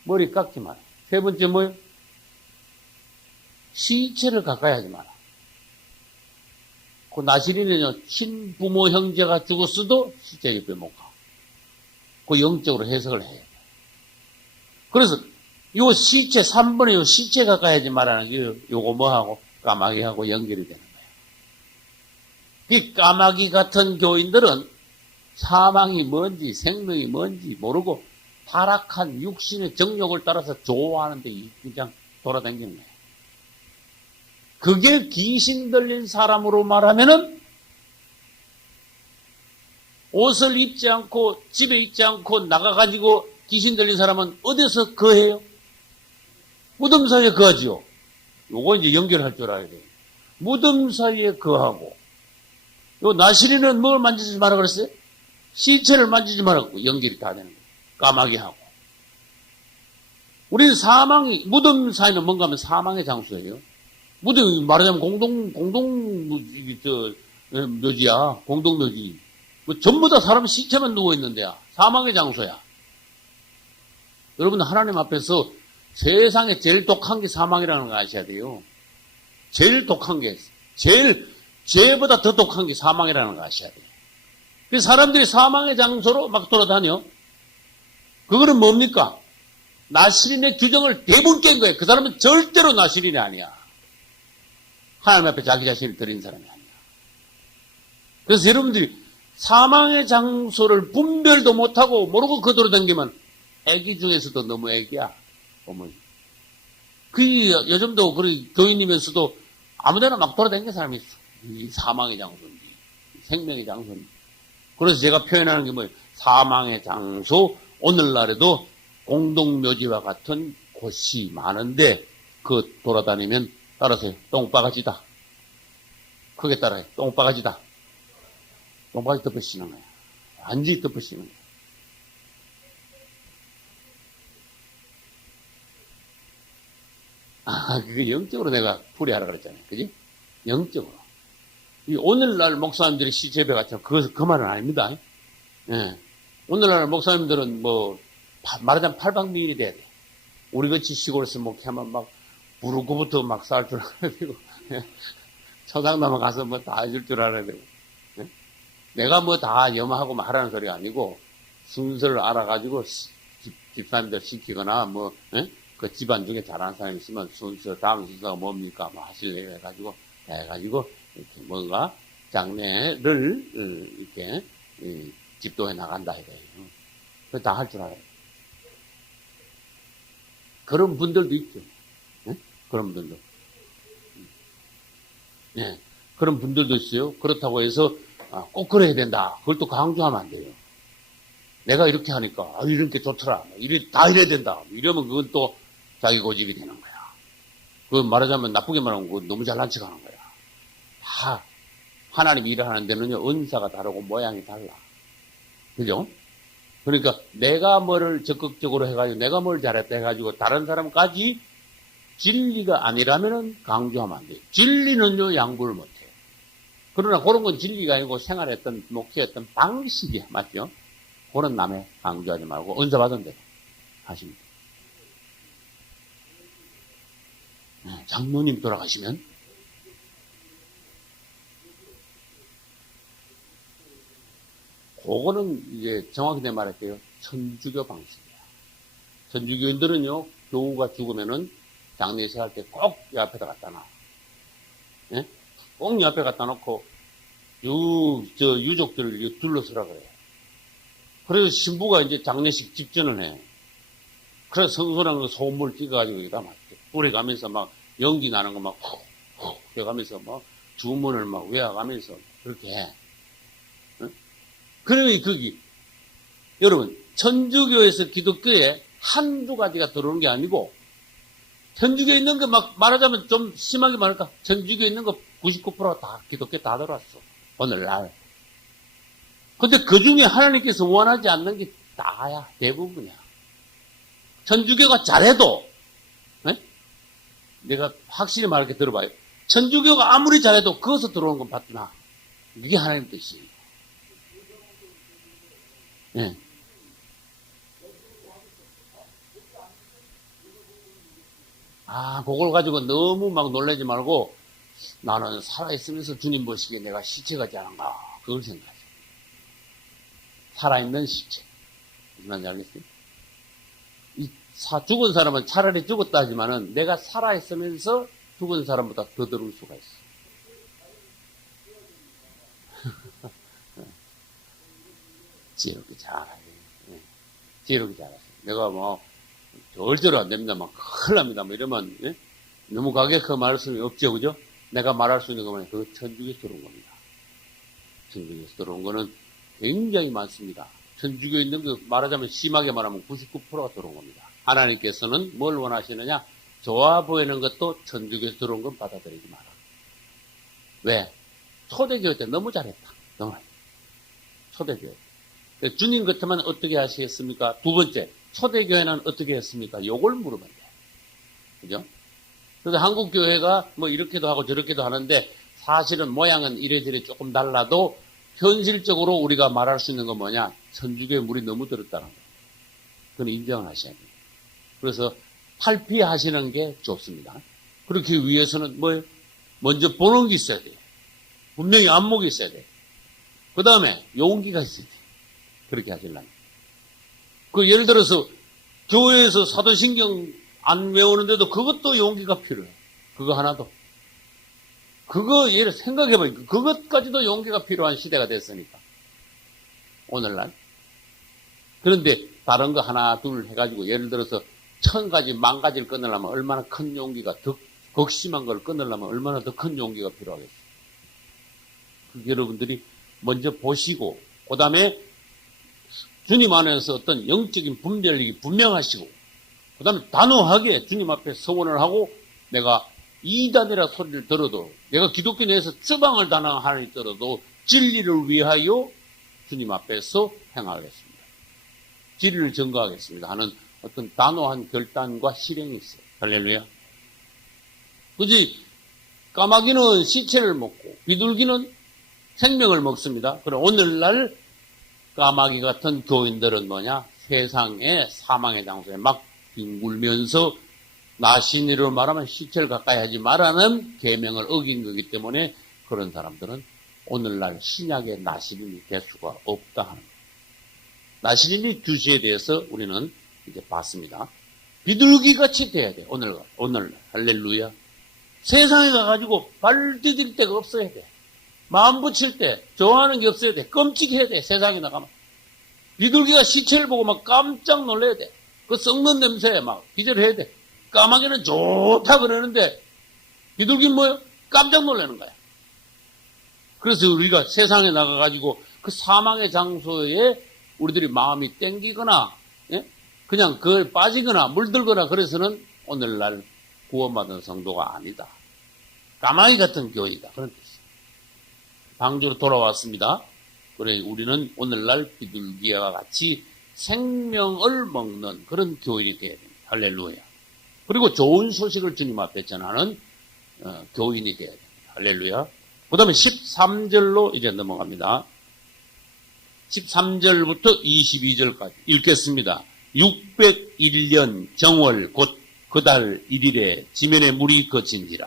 머리 깎지 마라. 세 번째 뭐예요? 시체를 가까이 하지 마라. 그 나시린은요, 친부모 형제가 죽었어도 시체 옆에 못 가. 그 영적으로 해석을 해요. 그래서 요 시체, 3번에 요 시체 가까이 하지 말라는 게 요거 뭐하고 까마귀하고 연결이 되는 거예요. 이 까마귀 같은 교인들은 사망이 뭔지 생명이 뭔지 모르고 타락한 육신의 정욕을 따라서 좋아하는데 그냥 돌아다니는 거예요. 그게 귀신 들린 사람으로 말하면은 옷을 입지 않고 집에 있지 않고 나가가지고 귀신 들린 사람은 어디서 거해요? 무덤 사이에 거하지요. 요거 이제 연결할 줄 알아야 돼요. 무덤 사이에 거하고 요 나시리는 뭘 만지지 마라 그랬어요? 시체를 만지지 말라고 연결이 다 되는 거예요. 까마귀 하고. 우리는 사망이, 무덤 사이는 뭔가 하면 사망의 장소예요. 무덤이 말하자면 묘지야. 공동묘지. 뭐 전부 다 사람 시체만 누워있는데야. 사망의 장소야. 여러분, 하나님 앞에서 세상에 제일 독한 게 사망이라는 거 아셔야 돼요. 제일 독한 게, 죄보다 더 독한 게 사망이라는 거 아셔야 돼요. 그래서 사람들이 사망의 장소로 막 돌아다녀. 그거는 뭡니까? 나시린의 규정을 대부분 깬 거예요. 그 사람은 절대로 나시린이 아니야. 하나님 앞에 자기 자신을 드린 사람이 아니야. 그래서 여러분들이 사망의 장소를 분별도 못하고 모르고 그 돌아다니면 애기 중에서도 너무 애기야. 어머니. 요즘도 교인이면서도 아무데나 막 돌아다니는 사람이 있어. 이 사망의 장소인지, 생명의 장소인지. 그래서 제가 표현하는 게 뭐예요? 사망의 장소, 오늘날에도 공동묘지와 같은 곳이 많은데, 그 돌아다니면 따라서요. 똥바가지다. 크게 따라해. 똥바가지다. 똥바가지 덮으시는 거야. 완전히 덮으시는 거야. 그게 영적으로 내가 풀이하라 그랬잖아요. 그지? 영적으로. 오늘날 목사님들이 시체배 같죠. 그 말은 아닙니다. 예. 오늘날 목사님들은 말하자면 팔방미인이 돼야 돼. 우리 같이 시골에서 목회하면 막, 부르고부터 막 쌀 줄 알아야 되고, 초상나무 가서 다 해줄 줄 알아야 되고, 예? 내가 다 염하고 하라는 소리가 아니고, 순서를 알아가지고, 집사님들 시키거나, 예? 그 집안 중에 잘하는 사람이 있으면 다음 순서가 뭡니까? 하실래요? 해가지고, 이렇게 뭔가 장례를, 이렇게, 집도해 나간다 이거예요. 그거 다 할 줄 알아요. 그런 분들도 있죠. 네? 그런 분들도. 네. 그런 분들도 있어요. 그렇다고 해서, 꼭 그래야 된다. 그걸 또 강조하면 안 돼요. 내가 이렇게 하니까, 이런 게 좋더라. 다 이래야 된다. 이러면 그건 또 자기 고집이 되는 거야. 그 말하자면 나쁘게 말하면 그건 너무 잘난 척 하는 거야. 다, 하나님 일하는 데는요, 은사가 다르고 모양이 달라. 그죠? 그러니까 내가 뭐를 적극적으로 해가지고 내가 뭘 잘했다 해가지고 다른 사람까지 진리가 아니라면은 강조하면 안 돼요. 진리는요, 양보를 못 해요. 그러나 그런 건 진리가 아니고 생활했던, 목회했던 방식이야. 맞죠? 그런 남에 강조하지 말고 은사 받은 대로 하시면 돼요. 장로님 돌아가시면 그거는 이제 정확히 내 말할게요. 천주교 방식이야. 천주교인들은요, 교우가 죽으면은 장례식 할 때 꼭 옆에다 갖다 놔. 예? 꼭 옆에 갖다 놓고, 유족들을 둘러서라 그래요. 그래서 신부가 이제 장례식 집전을 해. 그래서 성소랑 그 소금물 찍어가지고 여기다 막 뿌려가면서 막 연기 나는 거 막 훅 해가면서 막 주문을 막 외워가면서 그렇게 해. 그러니 여러분, 천주교에서 기독교에 한두 가지가 들어오는 게 아니고, 천주교에 있는 거 말하자면 좀 심하게 말할까? 천주교에 있는 거 99% 다 기독교 다 들어왔어. 오늘날. 근데 그 중에 하나님께서 원하지 않는 게 다야. 대부분이야. 천주교가 잘해도, 네? 내가 확실히 말할게 들어봐요. 천주교가 아무리 잘해도 거기서 들어오는 건 받나. 이게 하나님 뜻이에요. 예. 그걸 가지고 너무 막 놀라지 말고 나는 살아있으면서 주님 보시기에 내가 시체 같지 않은가. 그걸 생각하세요. 살아있는 시체. 무슨 말인지 알겠어요? 죽은 사람은 차라리 죽었다 하지만은 내가 살아있으면서 죽은 사람보다 더 더러울 수가 있어. 지혜롭게 잘하세요. 지혜롭게 잘하세요. 내가 절대로 안 됩니다. 막 큰일 납니다. 이러면, 너무 과격한 말씀이 없죠. 그죠? 내가 말할 수 있는 것만 그 천주교에서 들어온 겁니다. 천주교에서 들어온 거는 굉장히 많습니다. 천주교에 있는 그 말하자면 심하게 말하면 99%가 들어온 겁니다. 하나님께서는 뭘 원하시느냐? 좋아 보이는 것도 천주교에서 들어온 건 받아들이지 마라. 왜? 초대교회 때 너무 잘했다. 너무 초대교회. 주님 같으면 어떻게 하시겠습니까? 두 번째, 초대교회는 어떻게 했습니까? 요걸 물어봐야 돼요. 그죠? 그래서 한국교회가 이렇게도 하고 저렇게도 하는데 사실은 모양은 이래저래 조금 달라도 현실적으로 우리가 말할 수 있는 건 뭐냐? 천주교에 물이 너무 들었다는 거예요. 그건 인정을 하셔야 돼요. 그래서 탈피하시는 게 좋습니다. 그렇게 위해서는 뭐예요? 먼저 보는 게 있어야 돼요. 분명히 안목이 있어야 돼요. 그 다음에 용기가 있어야 돼요. 그렇게 하시려면. 예를 들어서 교회에서 사도신경 안 외우는데도 그것도 용기가 필요해요. 그거 하나도. 예를 생각해보니까 그것까지도 용기가 필요한 시대가 됐으니까. 오늘날. 그런데 다른 거 하나 둘 해가지고 예를 들어서 1000가지, 10,000가지를 끊으려면 얼마나 큰 용기가, 더 극심한 걸 끊으려면 얼마나 더 큰 용기가 필요하겠어요. 여러분들이 먼저 보시고, 그 다음에 주님 안에서 어떤 영적인 분별력이 분명하시고, 그 다음에 단호하게 주님 앞에 서원을 하고, 내가 이단이라 소리를 들어도, 내가 기독교 내에서 추방을 당한 하나님 들어도 진리를 위하여 주님 앞에서 행하겠습니다. 진리를 증거하겠습니다 하는 어떤 단호한 결단과 실행이 있어요. 할렐루야. 그지? 까마귀는 시체를 먹고 비둘기는 생명을 먹습니다. 그럼 오늘날 까마귀 같은 교인들은 뭐냐? 세상의 사망의 장소에 막 뒹굴면서 나신이로 말하면 시체를 가까이 하지 말라는 계명을 어긴 거기 때문에 그런 사람들은 오늘날 신약의 나시림이 될 수가 없다 하는 거예요. 나시림이 주시에 대해서 우리는 이제 봤습니다. 비둘기같이 돼야 돼. 오늘 할렐루야. 세상에 가가지고 발 디딜 데가 없어야 돼. 마음 붙일 때 좋아하는 게 없어야 돼. 끔찍해야 돼. 세상에 나가면. 비둘기가 시체를 보고 막 깜짝 놀라야 돼. 그 썩는 냄새에 막 기절해야 돼. 까마귀는 좋다 그러는데 비둘기는 뭐예요? 깜짝 놀라는 거야. 그래서 우리가 세상에 나가가지고 그 사망의 장소에 우리들이 마음이 땡기거나 그냥 그걸 빠지거나 물들거나 그래서는 오늘날 구원받은 성도가 아니다. 까마귀 같은 교회이다. 그런 뜻이에요. 방주로 돌아왔습니다. 그래 우리는 오늘날 비둘기와 같이 생명을 먹는 그런 교인이 되어야 됩니다. 할렐루야. 그리고 좋은 소식을 주님 앞에 전하는 교인이 되어야 됩니다. 할렐루야. 그 다음에 13절로 이제 넘어갑니다. 13절부터 22절까지 읽겠습니다. 601년 정월 곧 그 달 1일에 지면에 물이 거친지라.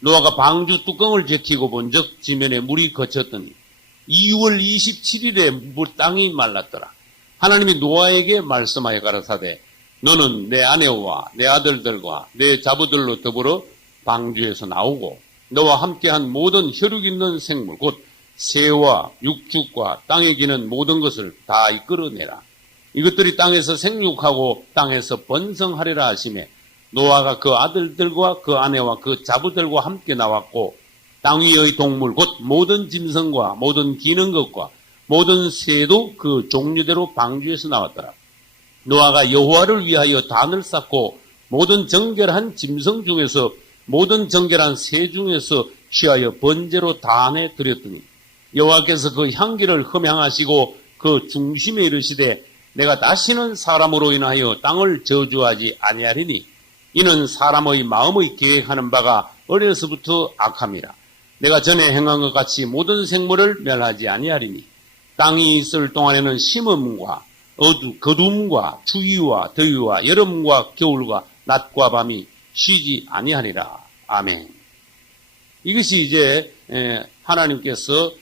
노아가 방주 뚜껑을 제키고 본즉 지면에 물이 거쳤더니 2월 27일에 땅이 말랐더라. 하나님이 노아에게 말씀하여 가라사대 너는 내 아내와 내 아들들과 내 자부들로 더불어 방주에서 나오고 너와 함께한 모든 혈육 있는 생물 곧 새와 육축과 땅에 기는 모든 것을 다 이끌어내라. 이것들이 땅에서 생육하고 땅에서 번성하리라 하시매 노아가 그 아들들과 그 아내와 그 자부들과 함께 나왔고 땅 위의 동물 곧 모든 짐승과 모든 기는 것과 모든 새도 그 종류대로 방주에서 나왔더라. 노아가 여호와를 위하여 단을 쌓고 모든 정결한 짐승 중에서 모든 정결한 새 중에서 취하여 번제로 단에 드렸더니 여호와께서 그 향기를 흠향하시고 그 중심에 이르시되 내가 다시는 사람으로 인하여 땅을 저주하지 아니하리니 이는 사람의 마음의 계획하는 바가 어려서부터 악함이라. 내가 전에 행한 것 같이 모든 생물을 멸하지 아니하리니 땅이 있을 동안에는 심음과 거둠과 추위와 더위와 여름과 겨울과 낮과 밤이 쉬지 아니하리라. 아멘. 이것이 이제 하나님께서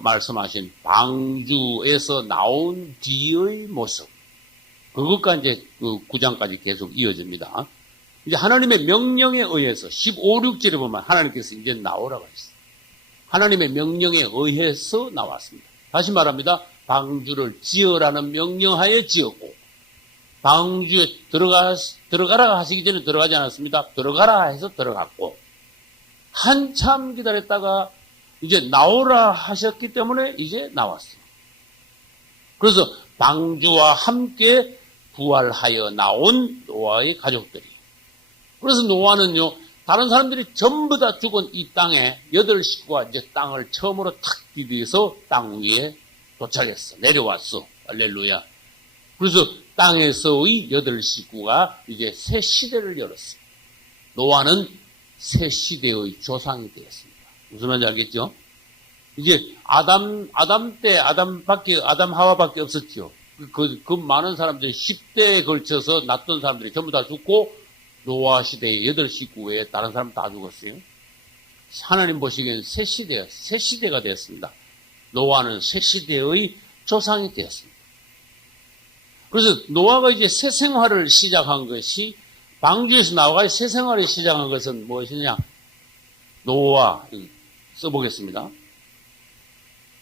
말씀하신 방주에서 나온 뒤의 모습. 그것과 이제 그 9장까지 계속 이어집니다. 이제 하나님의 명령에 의해서 15, 16절에 보면 하나님께서 이제 나오라고 했어요. 하나님의 명령에 의해서 나왔습니다. 다시 말합니다. 방주를 지으라는 명령하에 지었고, 방주에 들어가라 하시기 전에 들어가지 않았습니다. 들어가라 해서 들어갔고, 한참 기다렸다가 이제 나오라 하셨기 때문에 이제 나왔어요. 그래서 방주와 함께 부활하여 나온 노아의 가족들이. 그래서 노아는요, 다른 사람들이 전부 다 죽은 이 땅에 8식구가 이제 땅을 처음으로 탁 디디어서 땅 위에 도착했어. 내려왔어. 할렐루야. 그래서 땅에서의 8식구가 이제 새 시대를 열었어요. 노아는 새 시대의 조상이 되었습니다. 무슨 말인지 알겠죠? 이제 아담 하와밖에 없었죠. 그 많은 사람들이 10대에 걸쳐서 낳던 사람들이 전부 다 죽고, 노아 시대의 8식구에 다른 사람 다 죽었어요. 하나님 보시기엔 새 시대가 되었습니다. 노아는 새 시대의 조상이 되었습니다. 그래서 노아가 이제 새 생활을 시작한 것이, 방주에서 나와가 새 생활을 시작한 것은 무엇이냐? 노아, 써보겠습니다.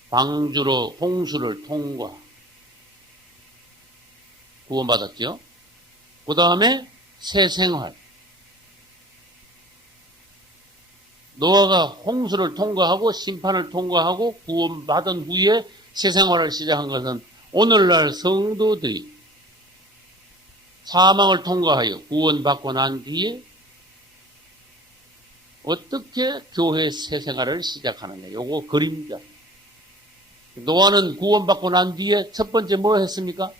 방주로 홍수를 통과. 구원받았죠? 그 다음에 새 생활. 노아가 홍수를 통과하고 심판을 통과하고 구원받은 후에 새 생활을 시작한 것은 오늘날 성도들이 사망을 통과하여 구원받고 난 뒤에 어떻게 교회 새 생활을 시작하느냐. 요거 그림자. 노아는 구원받고 난 뒤에 첫 번째 뭐 했습니까?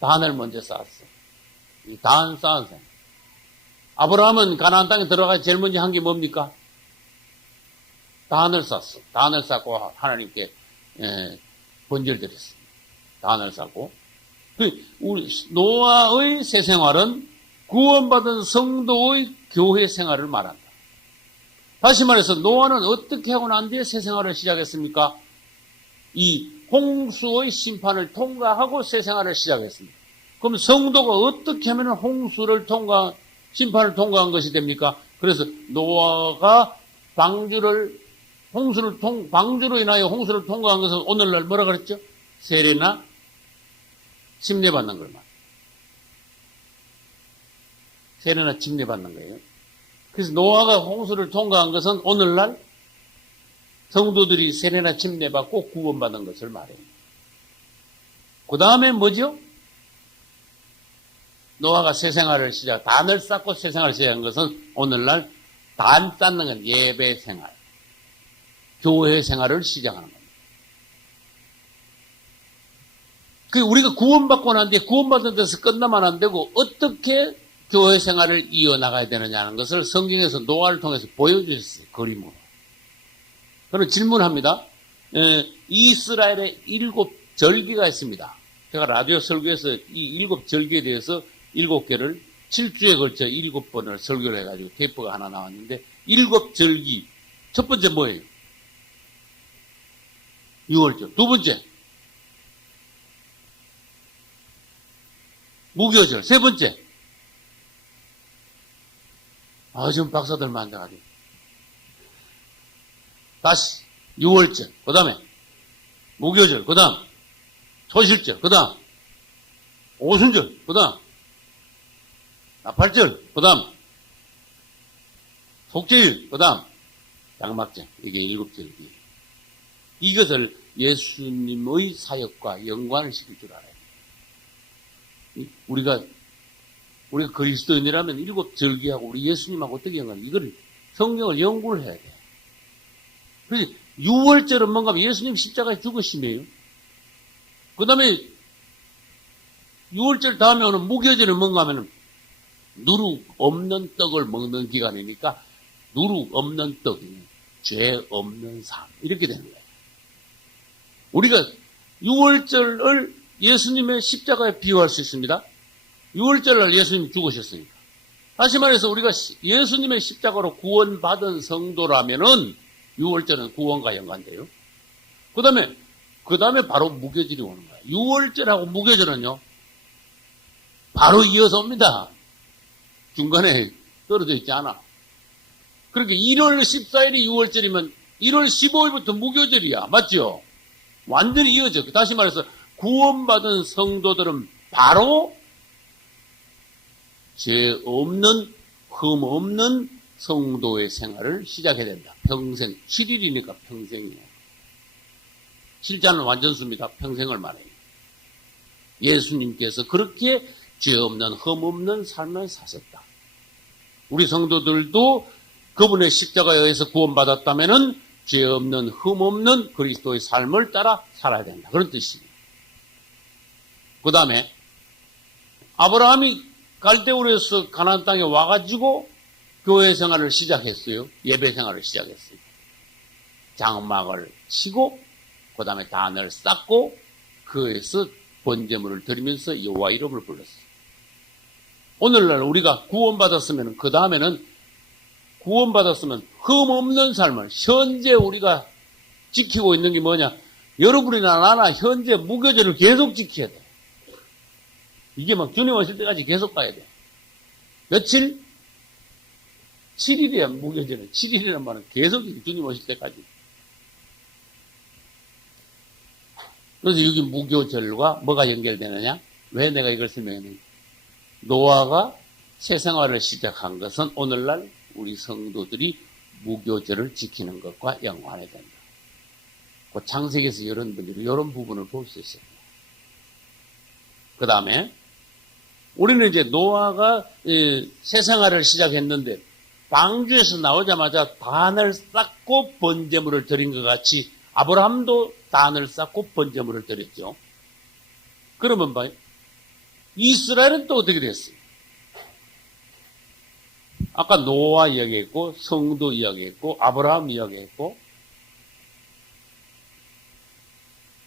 단을 먼저 쌓았어. 이 단 쌓았어요. 아브라함은 가나안 땅에 들어가 제일 먼저 한 게 뭡니까? 단을 쌓았어. 단을 쌓고 하나님께 번제드렸습니다. 단을 쌓고. 우리 노아의 새 생활은 구원받은 성도의 교회 생활을 말한다. 다시 말해서 노아는 어떻게 하고 난 뒤에 새 생활을 시작했습니까? 이 홍수의 심판을 통과하고 새 생활을 시작했습니다. 그럼 성도가 어떻게 하면 심판을 통과한 것이 됩니까? 그래서 노아가 방주로 인하여 홍수를 통과한 것은 오늘날 뭐라 그랬죠? 세례나 침례받는 걸 말. 세례나 침례받는 거예요. 그래서 노아가 홍수를 통과한 것은 오늘날 성도들이 세례나 침례받고 구원받은 것을 말해요. 그 다음에 뭐죠? 노아가 새 생활을 단을 쌓고 새 생활을 시작한 것은 오늘날 단 쌓는 건 예배 생활, 교회 생활을 시작하는 겁니다. 우리가 구원받고 난 뒤에 구원받은 데서 끝나면 안 되고 어떻게 교회 생활을 이어나가야 되느냐는 것을 성경에서 노아를 통해서 보여주셨어요. 그림으로. 저는 질문합니다. 이스라엘에 7절기가 있습니다. 제가 라디오 설교에서 이 7절기에 대해서 7개를 7주에 걸쳐 7번을 설교를 해가지고 테이프가 하나 나왔는데 7절기 첫 번째 뭐예요? 6월절. 두 번째 무교절. 세 번째 지금 박사들 만나가지고 다시 6월절. 그 다음에 무교절. 그 다음 초실절. 그 다음 오순절. 그 다음 나팔절. 그 다음 속죄일. 그 다음 장막절. 이게 7절기. 이것을 예수님의 사역과 연관을 시킬 줄 알아요. 우리가 그리스도인이라면 7절기하고 우리 예수님하고 어떻게 연관해? 이걸 성경을 연구를 해야 돼. 그래서 6월절은 뭔가 예수님 십자가에 죽으심이에요. 그 다음에 6월절 다음에 오는 무교절은 뭔가 하면은 누룩 없는 떡을 먹는 기간이니까 누룩 없는 떡, 죄 없는 삶 이렇게 되는 거예요. 우리가 유월절을 예수님의 십자가에 비유할 수 있습니다. 유월절날 예수님이 죽으셨으니까. 다시 말해서 우리가 예수님의 십자가로 구원받은 성도라면은 유월절은 구원과 연관돼요. 그 다음에 바로 무교절이 오는 거예요. 유월절하고 무교절은요, 바로 이어서 옵니다. 중간에 떨어져 있지 않아. 그렇게 1월 14일이 유월절이면 1월 15일부터 무교절이야. 맞죠? 완전히 이어져. 다시 말해서 구원받은 성도들은 바로 죄 없는, 흠 없는 성도의 생활을 시작해야 된다. 평생, 7일이니까 평생이에요. 7자는 완전수입니다. 평생을 말해요. 예수님께서 그렇게 죄 없는, 흠 없는 삶을 사셨다. 우리 성도들도 그분의 십자가에 의해서 구원받았다면은 죄 없는, 흠 없는 그리스도의 삶을 따라 살아야 된다. 그런 뜻이에요. 그 다음에 아브라함이 갈대우르에서 가나안 땅에 와가지고 교회 생활을 시작했어요. 예배 생활을 시작했어요. 장막을 치고 그 다음에 단을 쌓고 그에서 번제물을 드리면서 여호와 이름을 불렀어요. 오늘날 우리가 구원받았으면 그 다음에는 구원받았으면 흠 없는 삶을 현재 우리가 지키고 있는 게 뭐냐? 여러분이나 나나 현재 무교절을 계속 지켜야 돼. 이게 막 주님 오실 때까지 계속 가야 돼. 며칠? 7일이야 무교절은. 7일이란 말은 계속 주님 오실 때까지. 그래서 여기 무교절과 뭐가 연결되느냐? 왜 내가 이걸 설명했느냐? 노아가 새 생활을 시작한 것은 오늘날 우리 성도들이 무교절을 지키는 것과 연관이 된다. 그 창세기에서 여러분들이 이런 부분을 볼 수 있습니다. 그 다음에 우리는 이제 노아가 새 생활을 시작했는데 방주에서 나오자마자 단을 쌓고 번제물을 드린 것 같이 아브라함도 단을 쌓고 번제물을 드렸죠. 그러면 봐요. 이스라엘은 또 어떻게 됐어요? 아까 노아 이야기했고 성도 이야기했고 아브라함 이야기했고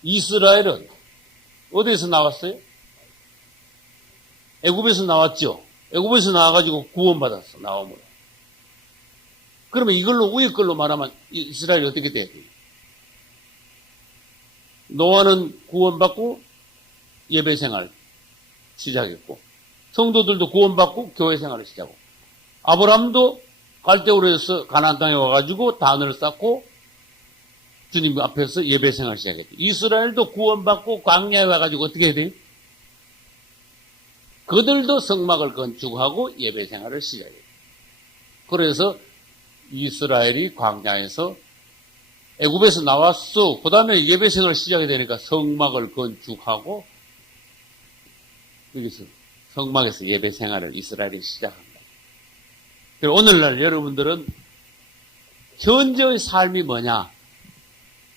이스라엘은 어디에서 나왔어요? 애굽에서 나왔죠. 애굽에서 나와가지고 구원받았어. 나옴으로. 그러면 이걸로 위에 걸로 말하면 이스라엘이 어떻게 돼야 돼요? 노아는 구원받고 예배 생활 시작했고 성도들도 구원받고 교회 생활을 시작하고 아브라함도 갈대우르에서 가나안 땅에 와가지고 단을 쌓고 주님 앞에서 예배 생활을 시작했죠. 이스라엘도 구원받고 광야에 와가지고 어떻게 해야 돼요? 그들도 성막을 건축하고 예배 생활을 시작해요. 그래서 이스라엘이 광야에서 애굽에서 나왔어. 그 다음에 예배 생활을 시작해야 되니까 성막을 건축하고 여기서 성막에서 예배 생활을 이스라엘이 시작합니다. 오늘날 여러분들은 현재의 삶이 뭐냐?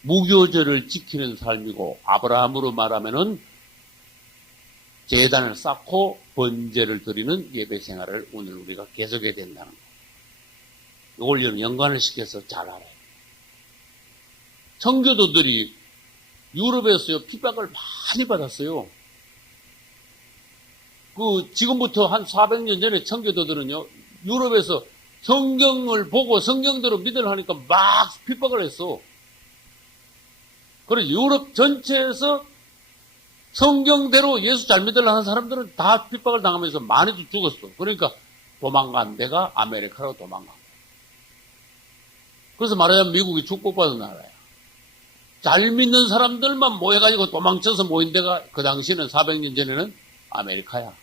무교절을 지키는 삶이고 아브라함으로 말하면은 제단을 쌓고 번제를 드리는 예배 생활을 오늘 우리가 계속해야 된다는 거예요. 이걸 여러분 연관을 시켜서 잘 알아요. 청교도들이 유럽에서 핍박을 많이 받았어요. 지금부터 한 400년 전에 청교도들은요, 유럽에서 성경을 보고 성경대로 믿으려 하니까 막 핍박을 했어. 그래서 유럽 전체에서 성경대로 예수 잘 믿으려 하는 사람들은 다 핍박을 당하면서 많이도 죽었어. 그러니까 도망간 데가 아메리카로 도망간 거야. 그래서 말하자면 미국이 축복받은 나라야. 잘 믿는 사람들만 모여가지고 도망쳐서 모인 데가 그 당시에는 400년 전에는 아메리카야.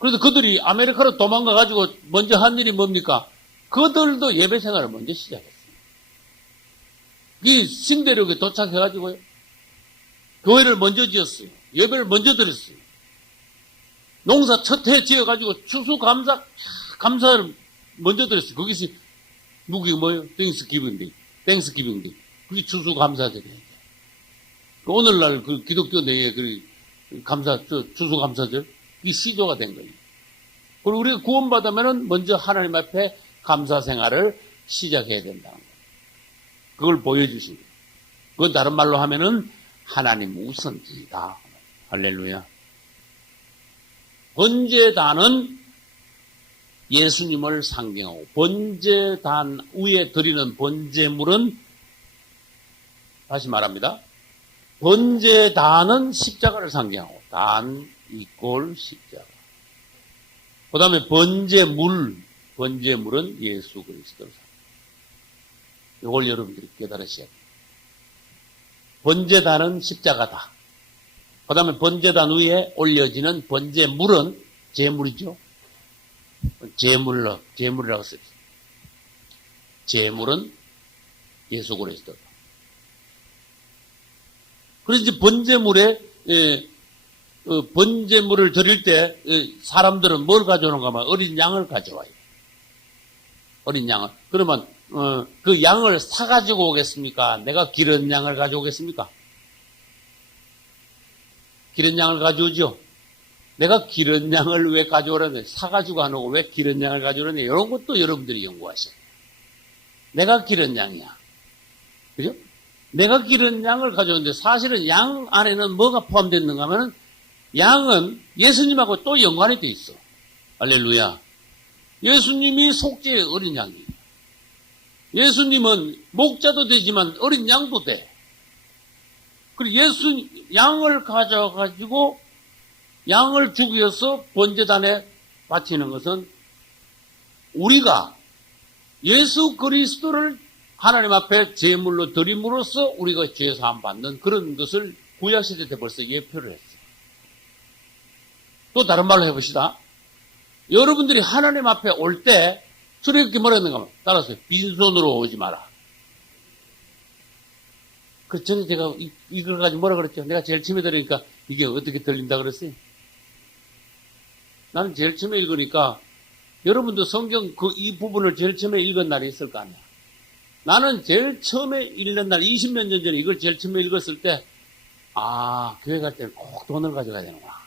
그래서 그들이 아메리카로 도망가가지고 먼저 한 일이 뭡니까? 그들도 예배 생활을 먼저 시작했어요. 이 신대륙에 도착해가지고요. 교회를 먼저 지었어요. 예배를 먼저 드렸어요. 농사 첫 해 지어가지고 추수감사를 먼저 드렸어요. 거기서 무기가 뭐예요? 땡스기빙데이. 그게 추수감사절이에요. 오늘날 그 기독교 내에 그 추수감사절, 이 시조가 된 거예요. 그리고 우리가 구원받으면은 먼저 하나님 앞에 감사 생활을 시작해야 된다는 거예요. 그걸 보여주신 거예요. 그건 다른 말로 하면은 하나님 우선이다. 할렐루야. 번제단은 예수님을 상징하고 번제단 위에 드리는 번제물은 다시 말합니다. 번제단은 십자가를 상징하고 단 이꼴 십자가. 그 다음에 번제물은 예수 그리스도를 상징합니다. 이걸 여러분들이 깨달으셔야 돼요. 번제단은 십자가다. 그 다음에 번제단 위에 올려지는 번제물은 제물이죠. 제물이라고 쓰죠. 제물은 예수 그리스도다. 그래서 이제 번제물을 드릴 때 사람들은 뭘 가져오는가 하면 어린 양을 가져와요. 어린 양을. 그러면 그 양을 사가지고 오겠습니까? 내가 기른 양을 가져오겠습니까? 기른 양을 가져오죠. 내가 기른 양을 왜 가져오라는데 사가지고 안 오고 왜 기른 양을 가져오라는데 이런 것도 여러분들이 연구하셔야 돼요. 내가 기른 양이야. 그죠? 내가 기른 양을 가져오는데 사실은 양 안에는 뭐가 포함됐는가 하면은 양은 예수님하고 또 연관이 돼 있어. 할렐루야. 예수님이 속죄의 어린 양이에요. 예수님은 목자도 되지만 어린 양도 돼. 그리고 양을 가져가지고 양을 죽여서 번제단에 바치는 것은 우리가 예수 그리스도를 하나님 앞에 제물로 드림으로써 우리가 죄 사함 받는 그런 것을 구약시대 때 벌써 예표를 했어요. 또 다른 말로 해봅시다. 여러분들이 하나님 앞에 올 때 출애굽기 뭐라 했는가 하면 따라서 빈손으로 오지 마라. 그 전에 제가 이걸 가지고 뭐라 그랬죠? 내가 제일 처음에 들으니까 이게 어떻게 들린다 그랬어요? 나는 제일 처음에 읽으니까 여러분도 성경 이 부분을 제일 처음에 읽은 날이 있을 거 아니야. 나는 제일 처음에 읽는 날 20몇 년 전에 이걸 제일 처음에 읽었을 때 교회 갈 때는 꼭 돈을 가져가야 되는구나.